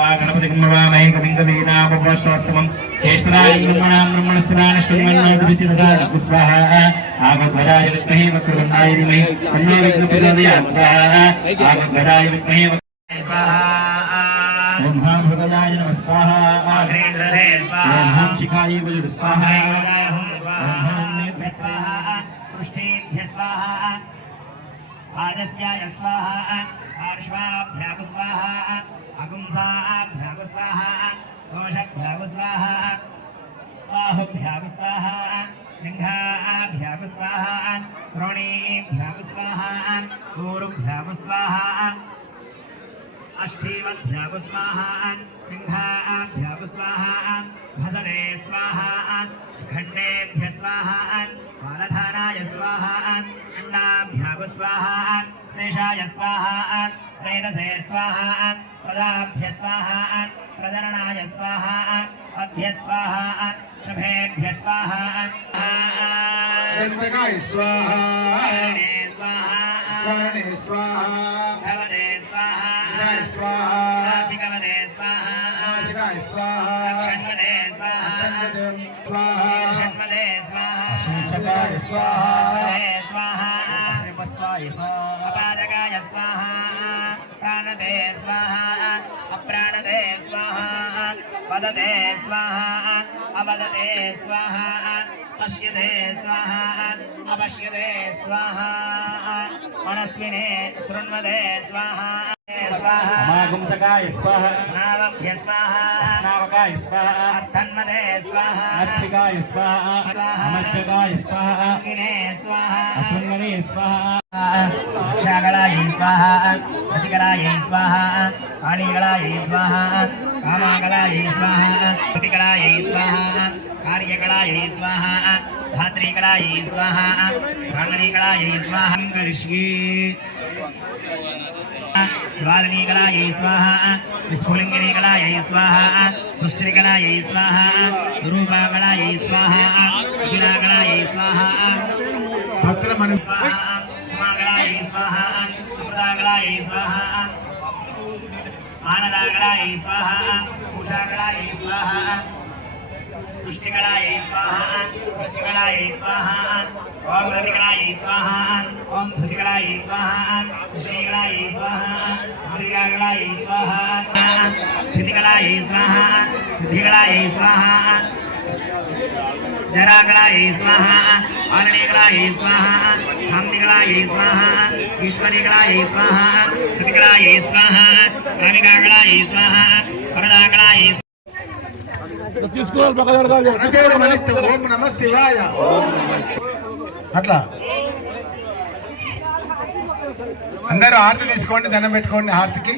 गणपतिं नमामहे कविं कवीनां विश्वास्तवे ज्येष्ठराजं ब्रह्मणां ब्रह्मणस्पदानश्चं मन्नोतिभिः स्वाहा आगमनाय विद्महे वक्रतुण्डाय धीमहि तन्नो विघ्नप्रचोदयात् स्वाहा आगमनाय विद्महे स्वाहा ओम हां भगवाय नमः स्वाहा ओम हां शिखाय वज्र स्वाहा ओम हां नेत्र स्वाहा पृष्ठेभ्यः स्वाहा पादस्याय स्वाहा पार्श्वाभ्यां स्वाहा अगुंसाभ्यां स्वाहा दोषभ्यां स्वाहा बाहुभ्यां स्वाहा जंघाभ्यां स्वाहा श्रोणीभ्यां स्वाहा ऊरुभ्यां स्वाहा अष्टीवभ्यां स्वाहा जंघाभ्यां स्वाहा भसने स्वाहा खंडेभ्यः स्वाहा बालधानाय स्वाहा अंडाभ्यां स्वाहा शेषाय स्वाहा प्रेतसे स्वाहा प्रदाभ्य स्वाहा प्रजननाय स्वाहा अभ्य स्वाहा शुभेभ्य स्वाहा गंधकाय स्वाहा स्वाहा स्वाहा भवते स्वाहा स्वाहा नासिकवते स्वाहा नासिकाय स्वाहा षण्वते स्वाहा स्वाहा षण्वते स्वाहा शीर्षकाय स्वाहा स्वाहा अपादकाय स्वाहा प्राणते स्वाहा अप्राणते स्वाहा वदते स्वाहा अवदते स्वाहा पश्यते स्वाहा अपश्यते स्वाहा मनस्विने शृण्वते स्वाहा मागुंसकाय स्वाहा स्नावभ्य स्वाहा स्नावकाय स्वाहा स्तन्वते स्वाहा अस्तिकाय स्वाहा अमज्जकाय स्वाहा अग्ने स्वाहा अश्विने स्वाहा शाकलाय स्वाहा प्रतिकलाय स्वाहा कालीकलाय स्वाहा कामाकलाय स्वाहा प्रतिकलाय स्वाहा कार्यकलाय स्वाहा धात्रीकलाय स्वाहा रांगणीकलाय स्वाहा करिष्ये द्वादनीकलाय स्वाहा विस्फुलिङ्गिनीकलाय स्वाहा सुश्रीकलाय स्वाहा स्वरूपाकलाय स्वाहा अखिलाकलाय स्वाहा भक्तमनु स्वाहा समाकलाय स्वाहा अमृताकलाय स्वाहा आनदाकलाय स्वाहा उषाकलाय स्वाहा पुष्टिकलाय स्वाहा पुष्टिकलाय स्वाहा ओम रतिकलाय स्वाहा ओम धृतिकलाय स्वाहा श्रीकलाय स्वाहा अमृताकलाय स्वाहा स्थितिकलाय स्वाहा सिद्धिकलाय स्वाहा जराकलायै स्वाहा आननीकलायै स्वाहा हाम्निकलायै स्वाहा ईश्वरीकलायै स्वाहा कृतिकलायै स्वाहा अनिकाकलायै स्वाहा वरदाकलायै దేవుడు మనిస్తే ఓం నమ శివాయ. అట్లా అందరూ హారతి తీసుకోండి, దండం పెట్టుకోండి హారతికి.